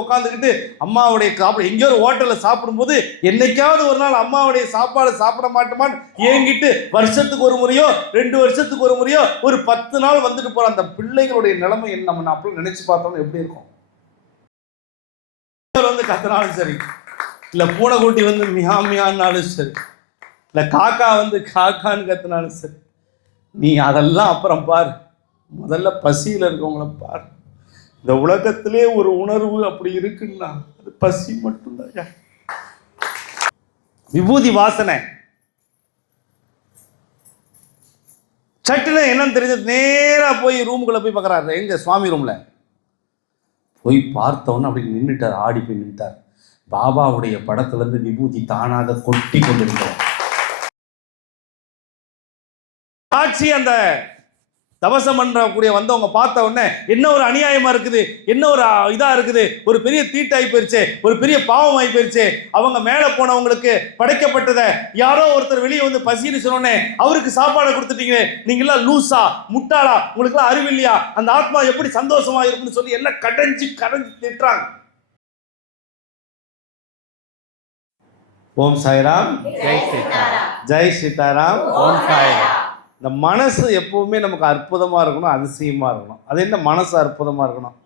உட்காந்துக்கிட்டு அம்மாவுடைய சாப்பிட எங்கேயோ ஒரு ஹோட்டலில் சாப்பிடும்போது என்னைக்காவது ஒரு நாள் அம்மாவுடைய சாப்பாடு சாப்பிட மாட்டோமான்னு ஏங்கிட்டு வருஷத்துக்கு ஒரு முறையோ 2 வருஷத்துக்கு ஒரு முறையோ ஒரு 10 நாள் வந்துட்டு போகிற அந்த பிள்ளைகளுடைய நிலைமை என்ன நம்ம அப்படி நினைச்சு பார்த்தோம்னா எப்படி இருக்கும்? வந்து கத்தினாலும் சரி, இல்லை பூனைக்குட்டி வந்து மியாமியான்னாலும் சரி, இல்லை காக்கா வந்து காக்கான்னு கத்தினாலும் சரி, நீ அதெல்லாம் அப்புறம் பார், முதல்ல பசியில் இருக்கவங்கள பார். இந்த உலகத்திலே ஒரு உணர்வு அப்படி இருக்குன்னா அது பசி மட்டும்தான். விபூதி வாசனை சட்டுன்னு என்னன்னு தெரிஞ்சது, நேரா போய் ரூமுக்குள்ள போய் பார்க்குறாரு. எங்க சுவாமி ரூம்ல போய் பார்த்தவொன்னு அப்படி நின்றுட்டார், ஆடி போய் நின்றுட்டார். பாபாவுடைய படத்துல இருந்து விபூதி தானாக கொட்டி கொண்டிருக்கிறோம். ஆட்சி அந்த தவசம் பண்ணக்கூடிய வந்தவங்க பார்த்த உடனே என்ன ஒரு அநியாயமா இருக்குது, என்ன ஒரு இதா இருக்குது, ஒரு பெரிய தீட்டாகி போயிருச்சு, ஒரு பெரிய பாவம் ஆகி போயிருச்சு. அவங்க மேலே போனவங்களுக்கு படைக்கப்பட்டதை யாரோ ஒருத்தர் வெளியே வந்து பசின்னு சொன்னோன்னே அவருக்கு சாப்பாடை கொடுத்துட்டீங்க, நீங்களாம் லூசா முட்டாளா, உங்களுக்குலாம் அறிவில்லையா, அந்த ஆத்மா எப்படி சந்தோஷமா இருக்குன்னு சொல்லி எல்லாம் கடைஞ்சு திட்டுறாங்க. ஓம் சாய்ராம், ஜெய் சீதாராம், ஜெய் சீதாராம், ஓம் சாய்ராம். இந்த மனசு எப்பவுமே நமக்கு அற்புதமாக இருக்கணும், அதிசயமாக இருக்கணும். அது என்ன மனசு அற்புதமாக இருக்கணும்,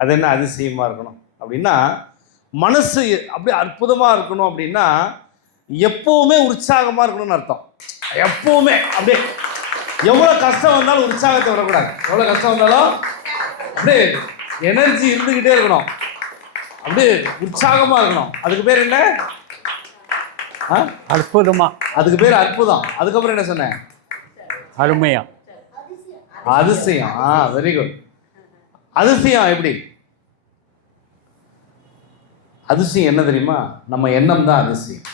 அது என்ன அதிசயமாக இருக்கணும் அப்படின்னா, மனசு அப்படியே அற்புதமாக இருக்கணும் அப்படின்னா எப்பவுமே உற்சாகமாக இருக்கணும்னு அர்த்தம். எப்பவுமே அப்படியே எவ்வளோ கஷ்டம் வந்தாலும் உற்சாகத்தை விடக்கூடாது. எவ்வளோ கஷ்டம் வந்தாலும் அப்படியே எனர்ஜி இருந்துக்கிட்டே இருக்கணும், அப்படியே உற்சாகமாக இருக்கணும். அதுக்கு பேர் என்ன? அற்புதமா. அதுக்கு பேர் அற்புதம். அதுக்கப்புறம் என்ன சொன்னேன்? அருமையா, அதிசயம். Very good. அதிசயம் எப்படி? அதிசயம் என்ன தெரியுமா? நம்ம எண்ணம் தான் அதிசயம்.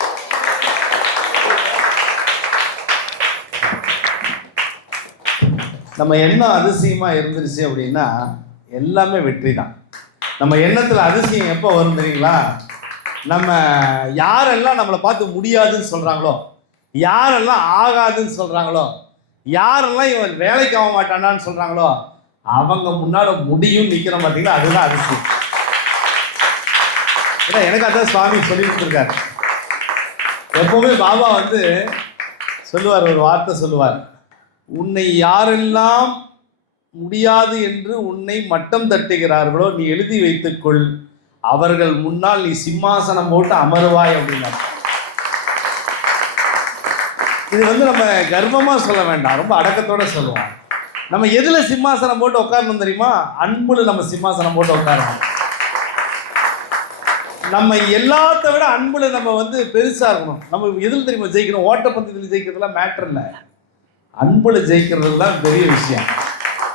நம்ம எண்ணம் அதிசயமா இருந்துருச்சு அப்படின்னா எல்லாமே வெற்றி தான். நம்ம எண்ணத்துல அதிசயம் எப்போ வரும் தெரியுங்களா? நம்ம யாரெல்லாம் நம்மளை பார்த்து முடியாதுன்னு சொல்றாங்களோ, யாரெல்லாம் ஆகாதுன்னு சொல்றாங்களோ, யாரெல்லாம் இவன் வேலைக்கு ஆக மாட்டானான்னு சொல்றாங்களோ அவங்க முன்னால முடியும் நிக்கிற பார்த்தீங்களா, அதுதான் அதிசயம். ஏன்னா எனக்கு அதான் சுவாமி சொல்லி கொடுத்துருக்காரு. எப்பவுமே பாபா வந்து சொல்லுவார், ஒரு வார்த்தை சொல்லுவார், உன்னை யாரெல்லாம் முடியாது என்று உன்னை மட்டம் தட்டுகிறார்களோ நீ எழுதி வைத்துக்கொள், அவர்கள் முன்னால் நீ சிம்மாசனம் போட்டு அமருவாய் அப்படின்னா. இது வந்து நம்ம கர்வமா சொல்ல வேண்டாம், ரொம்ப அடக்கத்தோட சொல்லுவோம். நம்ம எதுல சிம்மாசனம் போட்டு உட்காரணும் தெரியுமா? அன்புல நம்ம சிம்மாசனம் போட்டு உட்காரணும். நம்ம எல்லாத்த விட அன்புல நம்ம வந்து பெருசா இருக்கணும். நம்ம எதுல தெரியுமா ஜெயிக்கணும்? ஓட்டப்பந்தயத்தில் ஜெயிக்கிறதுலாம் மேட்டர் இல்லை, அன்புல ஜெயிக்கிறது தான் பெரிய விஷயம்.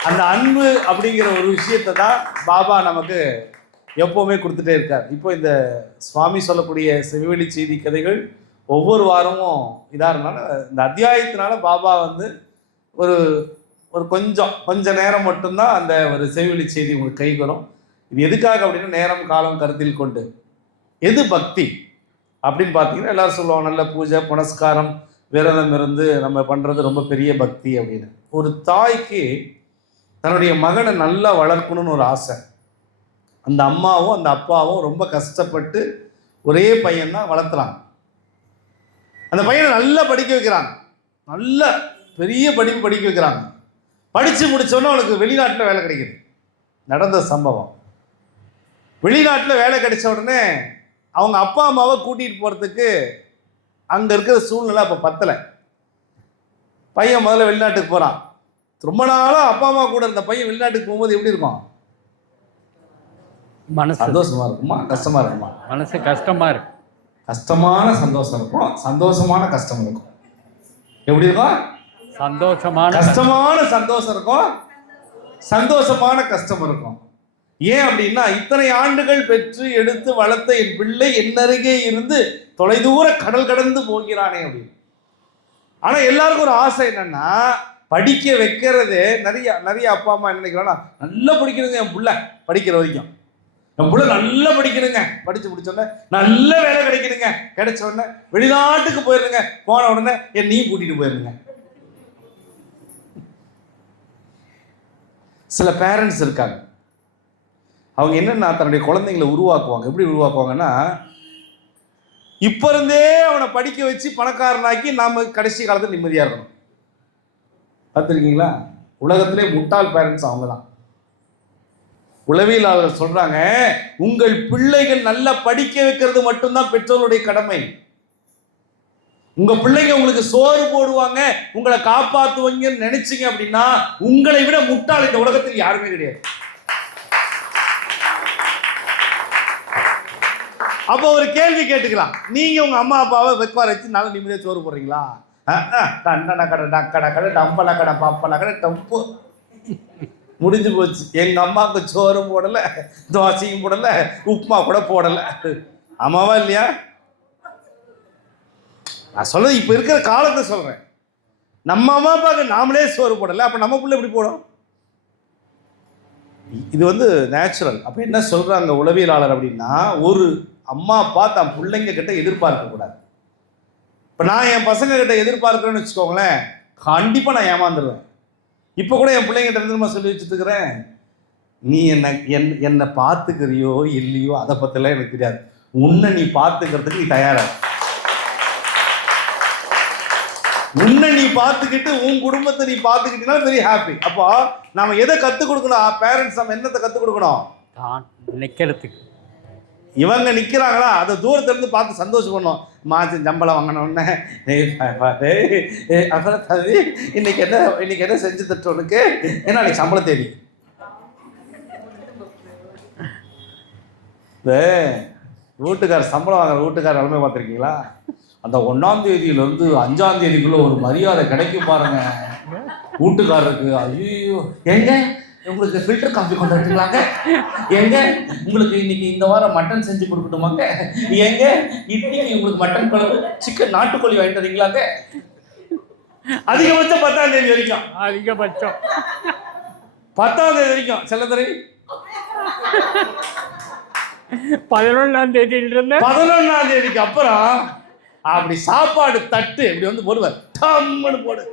அந்த அன்பு அப்படிங்கிற ஒரு விஷயத்தை தான் பாபா நமக்கு எப்பவுமே கொடுத்துட்டே இருக்கார். இப்போ இந்த சுவாமி சொல்லக்கூடிய செவிவெளி செய்தி கதைகள் ஒவ்வொரு வாரமும் இதாக இருந்தாலும் இந்த அத்தியாயத்தினால பாபா வந்து ஒரு ஒரு கொஞ்ச நேரம் மட்டும்தான் அந்த ஒரு செவிவெளி செய்தி உங்களுக்கு கை வரும். இது எதுக்காக அப்படின்னா நேரம் காலம் கருத்தில் கொண்டு. எது பக்தி அப்படின்னு பார்த்தீங்கன்னா எல்லாரும் சொல்லுவாங்க, நல்ல பூஜை புனஸ்காரம் விரதம் இருந்து நம்ம பண்ணுறது ரொம்ப பெரிய பக்தி அப்படின்னு. ஒரு தாய்க்கு தன்னுடைய மகனை நல்லா வளர்க்கணும்னு ஒரு ஆசை. அந்த அம்மாவும் அந்த அப்பாவும் ரொம்ப கஷ்டப்பட்டு ஒரே பையன் தான் வளர்த்துறாங்க. அந்த பையனை நல்லா படிக்க வைக்கிறாங்க, நல்ல பெரிய படிப்பு படிக்க வைக்கிறாங்க. படித்து முடித்தோன்னே அவனுக்கு வெளிநாட்டில் வேலை கிடைக்குது. நடந்த சம்பவம். வெளிநாட்டில் வேலை கிடைச்ச உடனே அவங்க அப்பா அம்மாவை கூட்டிகிட்டு போகிறதுக்கு அங்கே இருக்கிற சூழ்நிலை அப்போ பத்தலை. பையன் முதல்ல வெளிநாட்டுக்கு போகிறான். ரொம்ப நாளாக அப்பா அம்மா கூட இருந்த பையன் வெளிநாட்டுக்கு போகும்போது எப்படி இருக்கும்? மனசு சந்தோஷமா இருக்குமா கஷ்டமா இருக்குமா? மனசு கஷ்டமா இருக்கு. கஷ்டமான சந்தோஷம் இருக்கும், சந்தோஷமான கஷ்டம் இருக்கும். எப்படி இருக்கும்? சந்தோஷமான கஷ்டமான சந்தோஷம் இருக்கும், சந்தோஷமான கஷ்டம் இருக்கும். ஏன் அப்படின்னா இத்தனை ஆண்டுகள் பெற்று எடுத்து வளர்த்த என் பிள்ளை என்னருகே இருந்து தொலைதூர கடல் கடந்து போகிறானே அப்படின்னு. ஆனா எல்லாருக்கும் ஒரு ஆசை என்னன்னா படிக்க வைக்கிறது. நிறைய அப்பா அம்மா என்ன நினைக்கிறாங்கன்னா, நல்லா படிக்கணுங்க என் பிள்ளை, படிக்கிற வரைக்கும் என் பிள்ளை நல்லா படிக்கணுங்க, படிச்சு முடிச்சோடனே நல்ல வேலை கிடைக்கணுங்க, கிடைச்ச உடனே வெளிநாட்டுக்கு போயிருங்க, போன உடனே என்னையும் கூட்டிட்டு போயிருங்க. சில பேரண்ட்ஸ் இருக்காங்க, அவங்க என்னென்னா தன்னுடைய குழந்தைங்களை உருவாக்குவாங்க. எப்படி உருவாக்குவாங்கன்னா, இப்போ இருந்தே அவனை படிக்க வச்சு பணக்காரனாக்கி நாம் கடைசி காலத்தில் நிம்மதியாக இருக்கணும். பார்த்துருக்கீங்களா? உலகத்திலே முட்டாள் பேரண்ட்ஸ் அவங்க தான். உளவியலாளர்கள் சொல்றாங்க, உங்கள் பிள்ளைகள் நல்லா படிக்க வைக்கிறது மட்டும்தான் பெற்றோருடைய கடமை. உங்க பிள்ளைங்க உங்களுக்கு சோறு போடுவாங்க, உங்களை காப்பாற்றுவாங்கன்னு நினைச்சீங்க அப்படின்னா உங்களை விட முட்டாள் இந்த உலகத்தில் யாருமே கிடையாது. அப்போ ஒரு கேள்வி கேட்டுக்கலாம், நீங்க உங்க அம்மா அப்பாவை வெக்கார வச்சு நல்ல நிம்மதியாக சோறு போடுறீங்களா? டண்டன கடை டக்கடை கடை டம்பல கடை பப்பல கடை டம்பு முடிஞ்சு போச்சு. எங்க அம்மாவுக்கு சோறும் போடலை, தோசையும் போடலை, உப்புமா கூட போடலை. ஆமாவா இல்லையா? நான் சொல்றது இப்போ இருக்கிற காலத்தை சொல்றேன். நம்ம அம்மா அப்பாவுக்கு நாமளே சோறு போடலை, அப்போ நம்ம பிள்ளை எப்படி போடும்? இது வந்து நேச்சுரல். அப்போ என்ன சொல்றாங்க உளவியலாளர் அப்படின்னா, ஒரு அம்மா அப்பா தன் பிள்ளைங்க கிட்ட எதிர்பார்க்க கூடாது. இப்போ நான் என் பசங்க கிட்ட எதிர்பார்க்கிறேன்னு வச்சுக்கோங்களேன், கண்டிப்பாக நான் ஏமாந்துடுவேன். இப்போ கூட என் பிள்ளைங்கிட்ட இருந்து சொல்லி வச்சுட்டுக்கிறேன், நீ என்னை பார்த்துக்கிறியோ இல்லையோ அதை பற்றிலாம் எனக்கு தெரியாது, உன்னை நீ பார்த்துக்கிறதுக்கு நீ தயாராக, உன்னை நீ பார்த்துக்கிட்டு உன் குடும்பத்தை நீ பார்த்துக்கிட்டீங்கன்னா வெரி ஹாப்பி. அப்போ நம்ம எதை கற்றுக் கொடுக்கணும்? பேரண்ட்ஸ் நம்ம என்னத்தை கற்றுக் கொடுக்கணும்? நிற்கிறதுக்கு. இவங்க நிற்கிறாங்களா, அதை தூரத்துலேருந்து பார்த்து சந்தோஷம் பண்ணோம். மாதம் சம்பளம் வாங்கினோடனே அப்புறம் தவி இன்னைக்கு என்ன செஞ்சு தட்டுறவனுக்கு ஏன்னா அன்னைக்கு சம்பளம் தேடி. இந்த வீட்டுக்காரர் சம்பளம் வாங்குற வீட்டுக்காரர் நிலைமை பார்த்துருக்கீங்களா? அந்த 1ஆம் தேதியிலேருந்து 5ஆம் தேதிக்குள்ளே ஒரு மரியாதை கிடைக்கும் பாருங்க வீட்டுக்காரருக்கு. ஐயோ, எங்க உங்களுக்கு ஃபில்டர் காஃபி கொண்டு வரட்டுங்களாங்க, எங்க உங்களுக்கு இன்னைக்கு இந்த வாரம் மட்டன் செஞ்சு கொடுக்கட்டுமாங்க, எங்க இட்லிக்கு உங்களுக்கு மட்டன் குழம்பு சிக்கன் நாட்டுக்கோழி வாங்கிட்டு வரீங்களாங்க. அதிகபட்சம் 10ஆம் தேதி வரைக்கும், அதிகபட்சம் 10ஆம் தேதி வரைக்கும் செல்லதுரை 11ஆம் தேதியிலிருந்து 11ஆம் தேதிக்கு அப்புறம் அப்படி சாப்பாடு தட்டு இப்படி வந்து போடுவார், டம்முன்னு போடு.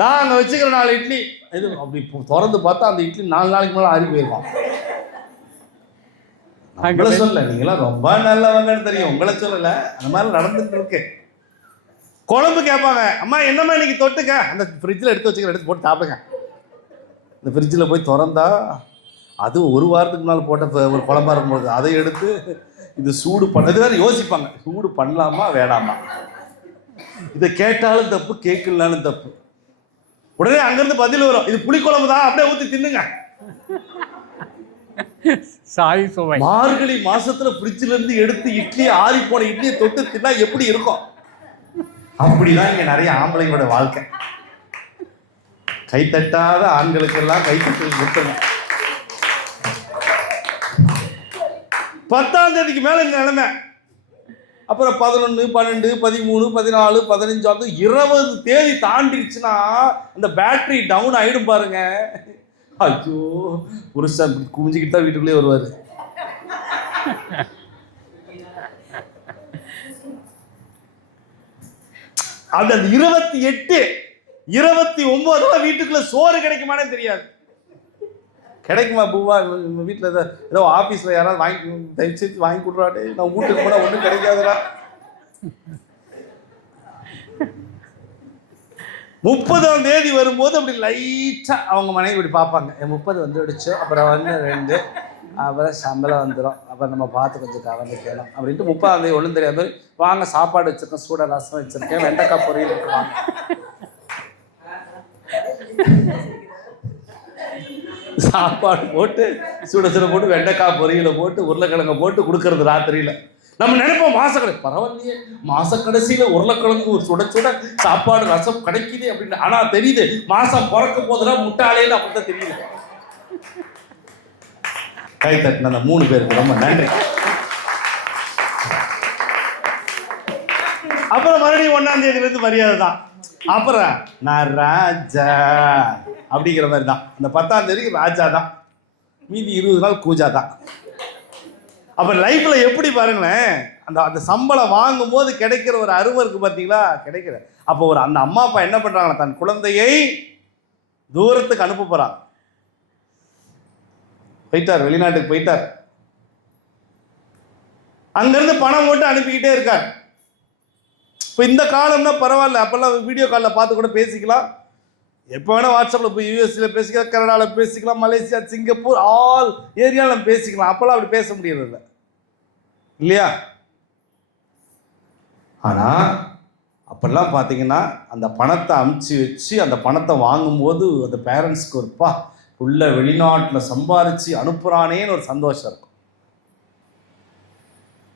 நாங்கள் வச்சுக்கிற 4 இட்லி இது அப்படி திறந்து பார்த்தா அந்த இட்லி 4 நாளைக்கு மேலே ஆறி போயிருவான். உங்களை சொல்ல, நீங்களாம் ரொம்ப நல்லவங்கன்னு தெரியும், உங்களை சொல்லலை, அந்த மாதிரி நடந்துட்டு இருக்கு. குழம்பு கேட்பாங்க, அம்மா என்னம்மா இன்னைக்கு தொட்டுக்க, அந்த ஃப்ரிட்ஜில் எடுத்து வச்சுக்கிற எடுத்து போட்டு சாப்பிடுங்க. இந்த ஃப்ரிட்ஜில் போய் திறந்தா அது ஒரு வாரத்துக்கு முன்னால் போட்ட ஒரு குழம்பா இருக்கும்போது அதை எடுத்து இது சூடு பண்ணது வேறு யோசிப்பாங்க, சூடு பண்ணலாமா வேணாமா, இதை கேட்டாலும் தப்பு கேட்கலனாலும் தப்பு. உடனே அங்கிருந்து பதில் வரும், இது புளிக்குழம்பு தான், அப்படியே ஊற்றி தின்னுங்க. சாய் சுவை. மார்கழி மாசத்துல ஃப்ரிட்ஜில் இருந்து எடுத்து இட்லி ஆறி போன இட்லியை தொட்டு தின்னா எப்படி இருக்கும்? அப்படிதான் இங்க நிறைய ஆம்பளைங்களோட வாழ்க்கை. கைத்தட்டாத ஆண்களுக்கெல்லாம் கைத்தட்டு கொடுத்துங்க. 10ஆம் தேதிக்கு மேல இந்த நிலைமை. அப்புறம் 11, 12, 13, 14, 15 20 தேதி தாண்டிடுச்சுன்னா அந்த பேட்டரி டவுன் ஆயிடும் பாருங்க. ஐயோ, புருஷன் குமிஞ்சிக்கிட்டு தான் வீட்டுக்குள்ளே வருவாரு. அந்த 28, 29 வீட்டுக்குள்ள சோறு கிடைக்குமானே தெரியாது. கிடைக்குமா பூவா வீட்டில் ஏதோ ஆஃபீஸில் யாராவது வாங்கி கொடுறாடே, நான் வீட்டுக்கு போனால் ஒன்றும் கிடைக்காதுடா. 30ஆம் தேதி வரும்போது அப்படி லைட்டாக அவங்க மனைவி இப்படி பார்ப்பாங்க, 30 வந்துடுச்சு, அப்புறம் வந்து 2, அப்புறம் சம்பளம் வந்துடும், அப்புறம் நம்ம பார்த்து கொஞ்சம் கவனிக்கலாம் அப்படின்ட்டு 30ஆம் தேதி ஒன்றும் தெரியாது, வாங்க சாப்பாடு வச்சுருக்கேன், சூடாக ரசம் வச்சுருக்கேன், வெண்டைக்காய் பொரியல் இருக்கு வாங்க. சாப்பாடு போட்டு சுட சுட போட்டு வெண்டைக்காய் பொரியலை போட்டு உருளைக்கிழங்கை போட்டு கொடுக்கறது ராத்திரியில். நம்ம நினைப்போம் மாசக்கடை பரவாயில்லையே, மாசக்கடைசியில் உருளைக்கிழங்கு ஒரு சுட சுட சாப்பாடு ரசம் கிடைக்குது அப்படின்னு. ஆனால் தெரியுது மாசம் பிறக்கும் போதுலாம் முட்டாளேன்னு அப்படித்தான் தெரியுது. கை தட்டின அந்த 3 பேருக்கு ரொம்ப நன்றி. அப்புறம் மறுபடியும் 1ஆம் தேதியிலேருந்து மரியாதை தான். அப்புறம் நான் ராஜா அப்படிங்கிற மாதிரி தான். இந்த 10ஆம் தேதிக்கு ராஜா தான், மீதி 20 நாள் கூஜா தான். அப்போ லைஃப்பில் எப்படி பாருங்களேன், அந்த சம்பளம் வாங்கும் போது கிடைக்கிற ஒரு அருமை இருக்கு பார்த்தீங்களா, கிடைக்கிற. அப்போ அந்த அம்மா அப்பா என்ன பண்ணுறாங்களா, தன் குழந்தையை தூரத்துக்கு அனுப்ப போகிறாங்க. போயிட்டார், வெளிநாட்டுக்கு போயிட்டார். அங்கிருந்து பணம் போட்டு அனுப்பிக்கிட்டே இருக்கார். இப்போ இந்த காலம்னா பரவாயில்ல, அப்போல்லாம் வீடியோ காலில் பார்த்து கூட பேசிக்கலாம். எப்போ வேணால் வாட்ஸ்அப்பில் போய் யூஎஸ்ல பேசிக்கலாம், கனடாவில் பேசிக்கலாம், மலேசியா, சிங்கப்பூர், ஆல் ஏரியாவில் நம்ம பேசிக்கலாம். அப்போல்லாம் அப்படி பேச முடியறதில்ல இல்லையா? ஆனால் அப்பெல்லாம் பார்த்தீங்கன்னா அந்த பணத்தை அமுச்சு வச்சு அந்த பணத்தை வாங்கும்போது அந்த பேரண்ட்ஸ்க்கு ஒருப்பா உள்ள வெளிநாட்டில் சம்பாதிச்சு அனுப்புகிறானேன்னு ஒரு சந்தோஷம் இருக்கும்.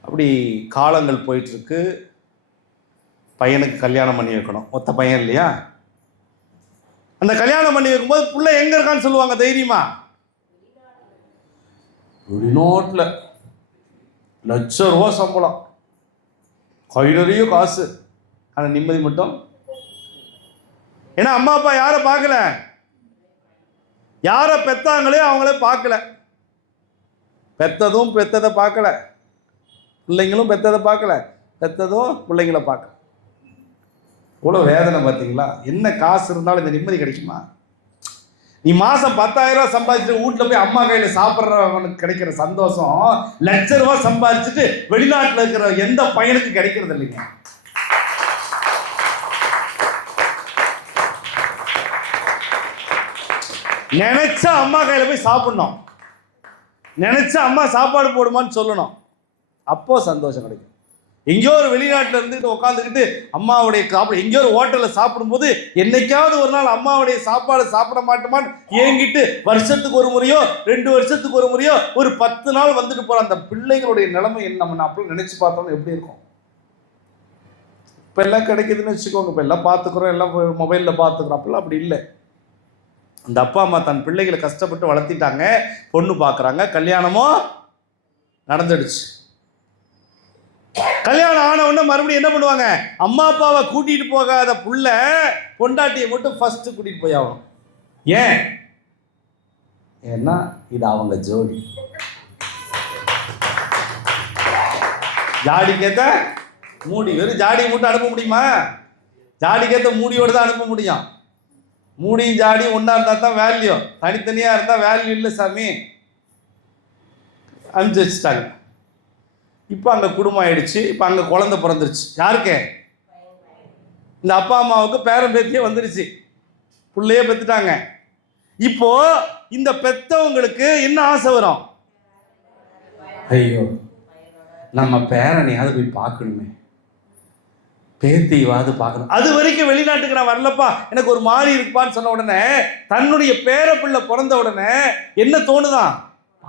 அப்படி காலங்கள் போயிட்டுருக்கு. பையனுக்கு கல்யாணம் பண்ணி வைக்கணும், ஒத்த பையன் இல்லையா? அந்த கல்யாணம் பண்ணி வைக்கும்போது புள்ள எங்கே இருக்கான்னு சொல்லுவாங்க தைரியமா? வெளிநாட்டில் ₹1,00,000 சம்பளம், கை நிறைய காசு, ஆனால் நிம்மதி மட்டும். ஏன்னா அம்மா அப்பா யாரை பார்க்கல, யாரை பெத்தாங்களே அவங்களே பார்க்கல. பெத்ததும் பெத்ததை பார்க்கல, பிள்ளைங்களும் பெத்ததை பார்க்கல, பெத்ததும் பிள்ளைங்களை பார்க்கல. இவ்வளோ வேதனை பார்த்தீங்களா? என்ன காசு இருந்தாலும் இந்த நிம்மதி கிடைக்குமா? நீ மாதம் 10,000 சம்பாதிச்சுட்டு வீட்டில் போய் அம்மா கையில் சாப்பிட்றவனுக்கு கிடைக்கிற சந்தோஷம் ₹1,00,000 சம்பாதிச்சுட்டு வெளிநாட்டில் இருக்கிற எந்த பையனுக்கு கிடைக்கிறது இல்லைங்க. நினைச்சா அம்மா கையில் போய் சாப்பிடணும், நினைச்சா அம்மா சாப்பாடு போடுமான்னு சொல்லணும், அப்போ சந்தோஷம் கிடைக்கும். எங்கேயோ ஒரு வெளிநாட்டில் இருந்துட்டு உட்காந்துக்கிட்டு அம்மாவுடைய சாப்பிட எங்கேயோ ஒரு ஹோட்டலில் சாப்பிடும்போது என்னைக்காவது ஒரு நாள் அம்மாவுடைய சாப்பாடு சாப்பிட மாட்டோமான்னு ஏங்கிட்டு வருஷத்துக்கு ஒரு முறையோ 2 வருஷத்துக்கு ஒரு முறையோ ஒரு 10 நாள் வந்துட்டு போகிற அந்த பிள்ளைகளுடைய நிலைமை என்ன நம்ம அப்படி நினச்சி பார்த்தோம்னா எப்படி இருக்கும்? இப்போ எல்லாம் கிடைக்குதுன்னு வச்சுக்கோங்க, இப்போ எல்லாம் பார்த்துக்குறோம், எல்லாம் மொபைலில் பார்த்துக்குறோம். அப்பெல்லாம் அப்படி இல்லை. அந்த அப்பா அம்மா தன் பிள்ளைகளை கஷ்டப்பட்டு வளர்த்திட்டாங்க, பொண்ணு பார்க்குறாங்க, கல்யாணமும் நடந்துடுச்சு. கல்யாணம் ஆன உடனே மறுபடியும் என்ன பண்ணுவாங்க? அம்மா அப்பாவை கூட்டிட்டு போகாத புள்ள பொண்டாட்டியை மட்டும் ஃபர்ஸ்ட் கூட்டிட்டு போய் ஆகணும். ஏன்? ஏன்னா இது அவங்க ஜோடி. ஜாடிக்கேத்த மூடி, வெறும் ஜாடியை மட்டும் அனுப்ப முடியுமா? ஜாடிக்கேத்த மூடியோடு தான் அனுப்ப முடியும். மூடியும் ஜாடியும் ஒன்றா இருந்தால் தான் வேல்யூ, தனித்தனியாக இருந்தால் வேல்யூ இல்லை சாமி. அனுப்பிச்சு வச்சுட்டாங்க. இப்போ அங்கே குடும்பம் ஆயிடுச்சு, இப்போ அங்கே குழந்தை பிறந்துருச்சு. யாருக்கு? இந்த அப்பா அம்மாவுக்கு பேரன் பேத்தியே வந்துருச்சு, பிள்ளையே பெற்றுட்டாங்க. இப்போ இந்த பெத்தவங்களுக்கு என்ன ஆசை வரும்? ஐயோ நம்ம பேரனையாவது போய் பார்க்கணுமே, பேத்தியாவது பார்க்கணும். அது வரைக்கும் வெளிநாட்டுக்கு நான் வரலப்பா, எனக்கு ஒரு மாதிரி இருக்குப்பான்னு சொன்ன உடனே தன்னுடைய பேர பிள்ளை பிறந்த உடனே என்ன தோணுதான்?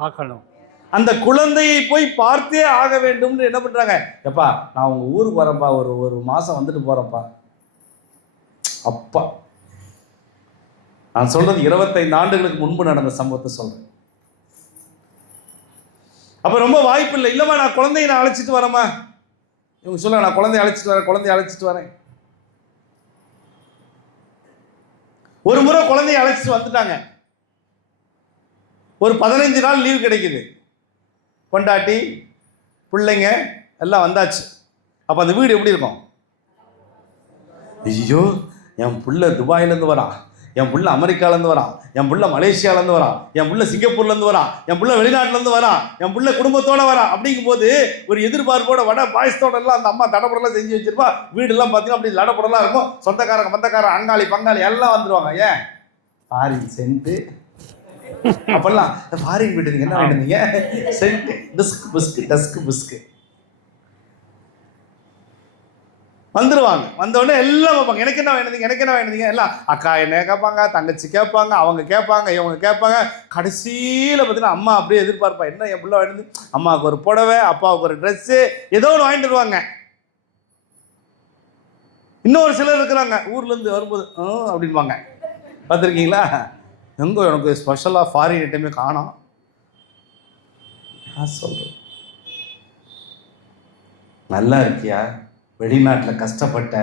பார்க்கணும். அந்த குழந்தையை போய் பார்த்தே ஆக வேண்டும்னு என்ன பண்றாங்க? எப்பா நான் உங்க ஊருக்கு வரேன்ப்பா, ஒரு மாசம் வந்துட்டு போறேன்ப்பா. அப்பா நான் சொல்றது 25 ஆண்டுகளுக்கு முன்பு நடந்த சம்பவத்தை சொல்றேன். அப்ப ரொம்ப வாய்ப்பு இல்லை. இல்லம்மா நான் குழந்தைய நான் அழைச்சிட்டு வரேம்மா. இவங்க சொல்ல நான் குழந்தைய அழைச்சிட்டு வரேன். ஒரு முறை குழந்தைய அழைச்சிட்டு வந்துட்டாங்க. ஒரு 15 நாள் லீவ் கிடைக்குது. பொண்டாட்டி பிள்ளைங்க எல்லாம் வந்தாச்சு. அப்போ அந்த வீடு எப்படி இருக்கும்? ஐயோ என் புள்ள துபாயிலேருந்து வரான், என் புள்ள அமெரிக்காலேருந்து வரான், என் புள்ள மலேசியாவிலேருந்து வரான், என் புள்ள சிங்கப்பூர்லேருந்து வரான், என் புள்ள வெளிநாட்டிலேருந்து வரான், என் புள்ள குடும்பத்தோடு வரான். அப்படிங்கும்போது ஒரு எதிர்பார்ப்போட வட பாயசத்தோட எல்லாம் அந்த அம்மா தடப்படலாம் செஞ்சு வச்சிருப்பா. வீடெல்லாம் பார்த்தீங்கன்னா அப்படி தடப்படலாம் இருக்கும். சொந்தக்காரங்க பந்தக்காரங்க அங்காளி பங்காளி எல்லாம் வந்துடுவாங்க. ஏன்? Foreign cent. அப்பெல்லாம் ஃபாரின் வீட்டுக்கு என்ன வேணுங்க? சென்ட், டஸ்க் பிஸ்கு வந்துடுவாங்க. வந்தோடனே எல்லாம் பார்ப்பாங்க, எனக்கு என்ன வேணுங்க எல்லாம் அக்கா என்ன கேட்பாங்க, தங்கச்சி கேட்பாங்க, அவங்க கேட்பாங்க, இவங்க கேட்பாங்க. கடைசியில் பார்த்தீங்கன்னா அம்மா அப்படியே எதிர்பார்ப்பா, என்ன என் பிள்ளை வேணுது? அம்மாவுக்கு ஒரு புடவை, அப்பாவுக்கு ஒரு ட்ரெஸ்ஸு, ஏதோ ஒன்று வாங்கிட்டு வருவாங்க. இன்னொரு சிலர் இருக்கிறாங்க ஊர்லேருந்து வரும்போது அப்படின்பாங்க, பார்த்துருக்கீங்களா? எங்கோ எனக்கு ஸ்பெஷலாக ஃபாரின் ஐட்டமே காணோம். நான் சொல்கிறேன், நல்லா இருக்கியா? வெளிநாட்டில் கஷ்டப்பட்ட,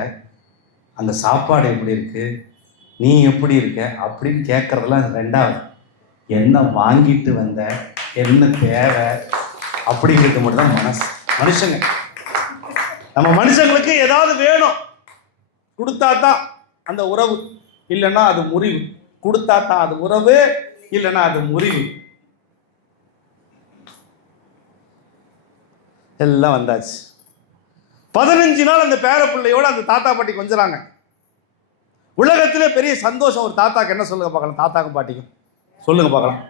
அந்த சாப்பாடு எப்படி இருக்குது, நீ எப்படி இருக்க அப்படின்னு கேட்குறதெல்லாம் ரெண்டாவது. என்ன வாங்கிட்டு வந்த, என்ன தேவை அப்படிங்கிறது மட்டும் தான் மனுஷங்க. நம்ம மனுஷங்களுக்கு ஏதாவது வேணும், கொடுத்தா தான் அந்த உறவு, இல்லைன்னா அது முறிவு. கொடுத்தா தான் அது உறவு, இல்லைன்னா அது முறிவு. எல்லாம் வந்தாச்சு. 15 நாள் அந்த பேர பிள்ளையோட அந்த தாத்தா பாட்டி கொஞ்சறாங்க. உலகத்திலே பெரிய சந்தோஷம் ஒரு தாத்தாக்கு என்ன சொல்லுங்க பார்க்கலாம்? தாத்தாக்கும் பாட்டிக்கும் சொல்லுங்க பார்க்கலாம்.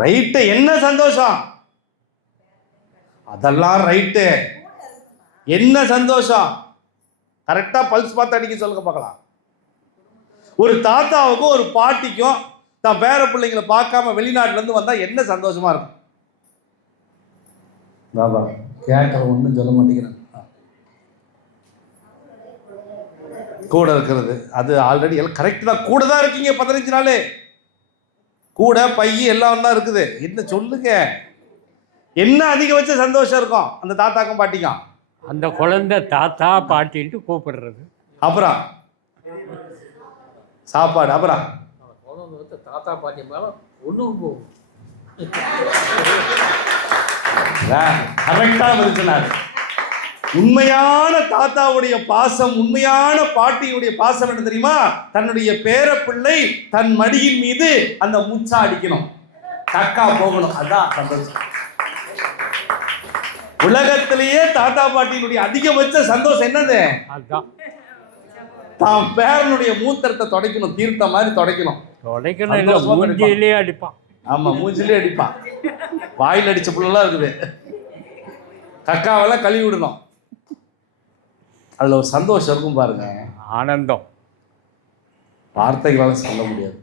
ரைட்டு, என்ன சந்தோஷம்? அதெல்லாம் ரைட்டு. என்ன சந்தோஷம்? கரெக்டா பல்ஸ் பார்த்து அடிக்க சொல்லுங்க பார்க்கலாம். ஒரு தாத்தாவுக்கும் ஒரு பாட்டிக்கும் தான் பேர பிள்ளைங்களை பார்க்காம வெளிநாட்டுல இருந்து வந்தா என்ன சந்தோஷமா இருக்கும்? பாபா கேட்கற ஒன்றும் சொல்ல மாட்டேங்கிறேன். கூட இருக்கிறது அது ஆல்ரெடி எல்லாம் கரெக்ட் தான். கூட தான் இருக்கீங்க 15 நாள். கூட பையி எல்லாம் தான் இருக்குது. என்ன சொல்லுங்க, என்ன அதிகபட்ச சந்தோஷம் இருக்கும் அந்த தாத்தாக்கும் பாட்டிக்கும்? அந்த குழந்தை தாத்தா பாட்டின்ட்டு கூப்பிடுறது. அப்புறம் சாப்பாடு. அப்புறம் தாத்தா பாட்டி மேல ஒண்ணுக்கு போகும். கரெக்டா சொன்னார். உண்மையான தாத்தாவுடைய பாசம், உண்மையான பாட்டியுடைய பாசம் என்ன தெரியுமா? தன்னுடைய பேர பிள்ளை தன் மடியின் மீது அந்த முச்சா அடிக்கணும், கக்கா போகணும். அதான் சந்தோஷம். உலகத்திலேயே தாத்தா பாட்டியினுடைய அதிகபட்ச சந்தோஷம் என்னது? அதுதான். தான் பேரனுடைய மூத்திரத்தை துடைக்கணும், தீர்த்த மாதிரி துடைக்கணும். மூஞ்சிலே அடிப்பான். ஆமா, மூஞ்சிலே அடிப்பான். வாயில் அடிச்ச புள்ளலாம் இருக்குது. கக்காவெல்லாம் கழுவி விடணும். அதுல ஒரு சந்தோஷம் இருக்கும் பாருங்க, ஆனந்தம். வார்த்தைகளால சொல்ல முடியாது.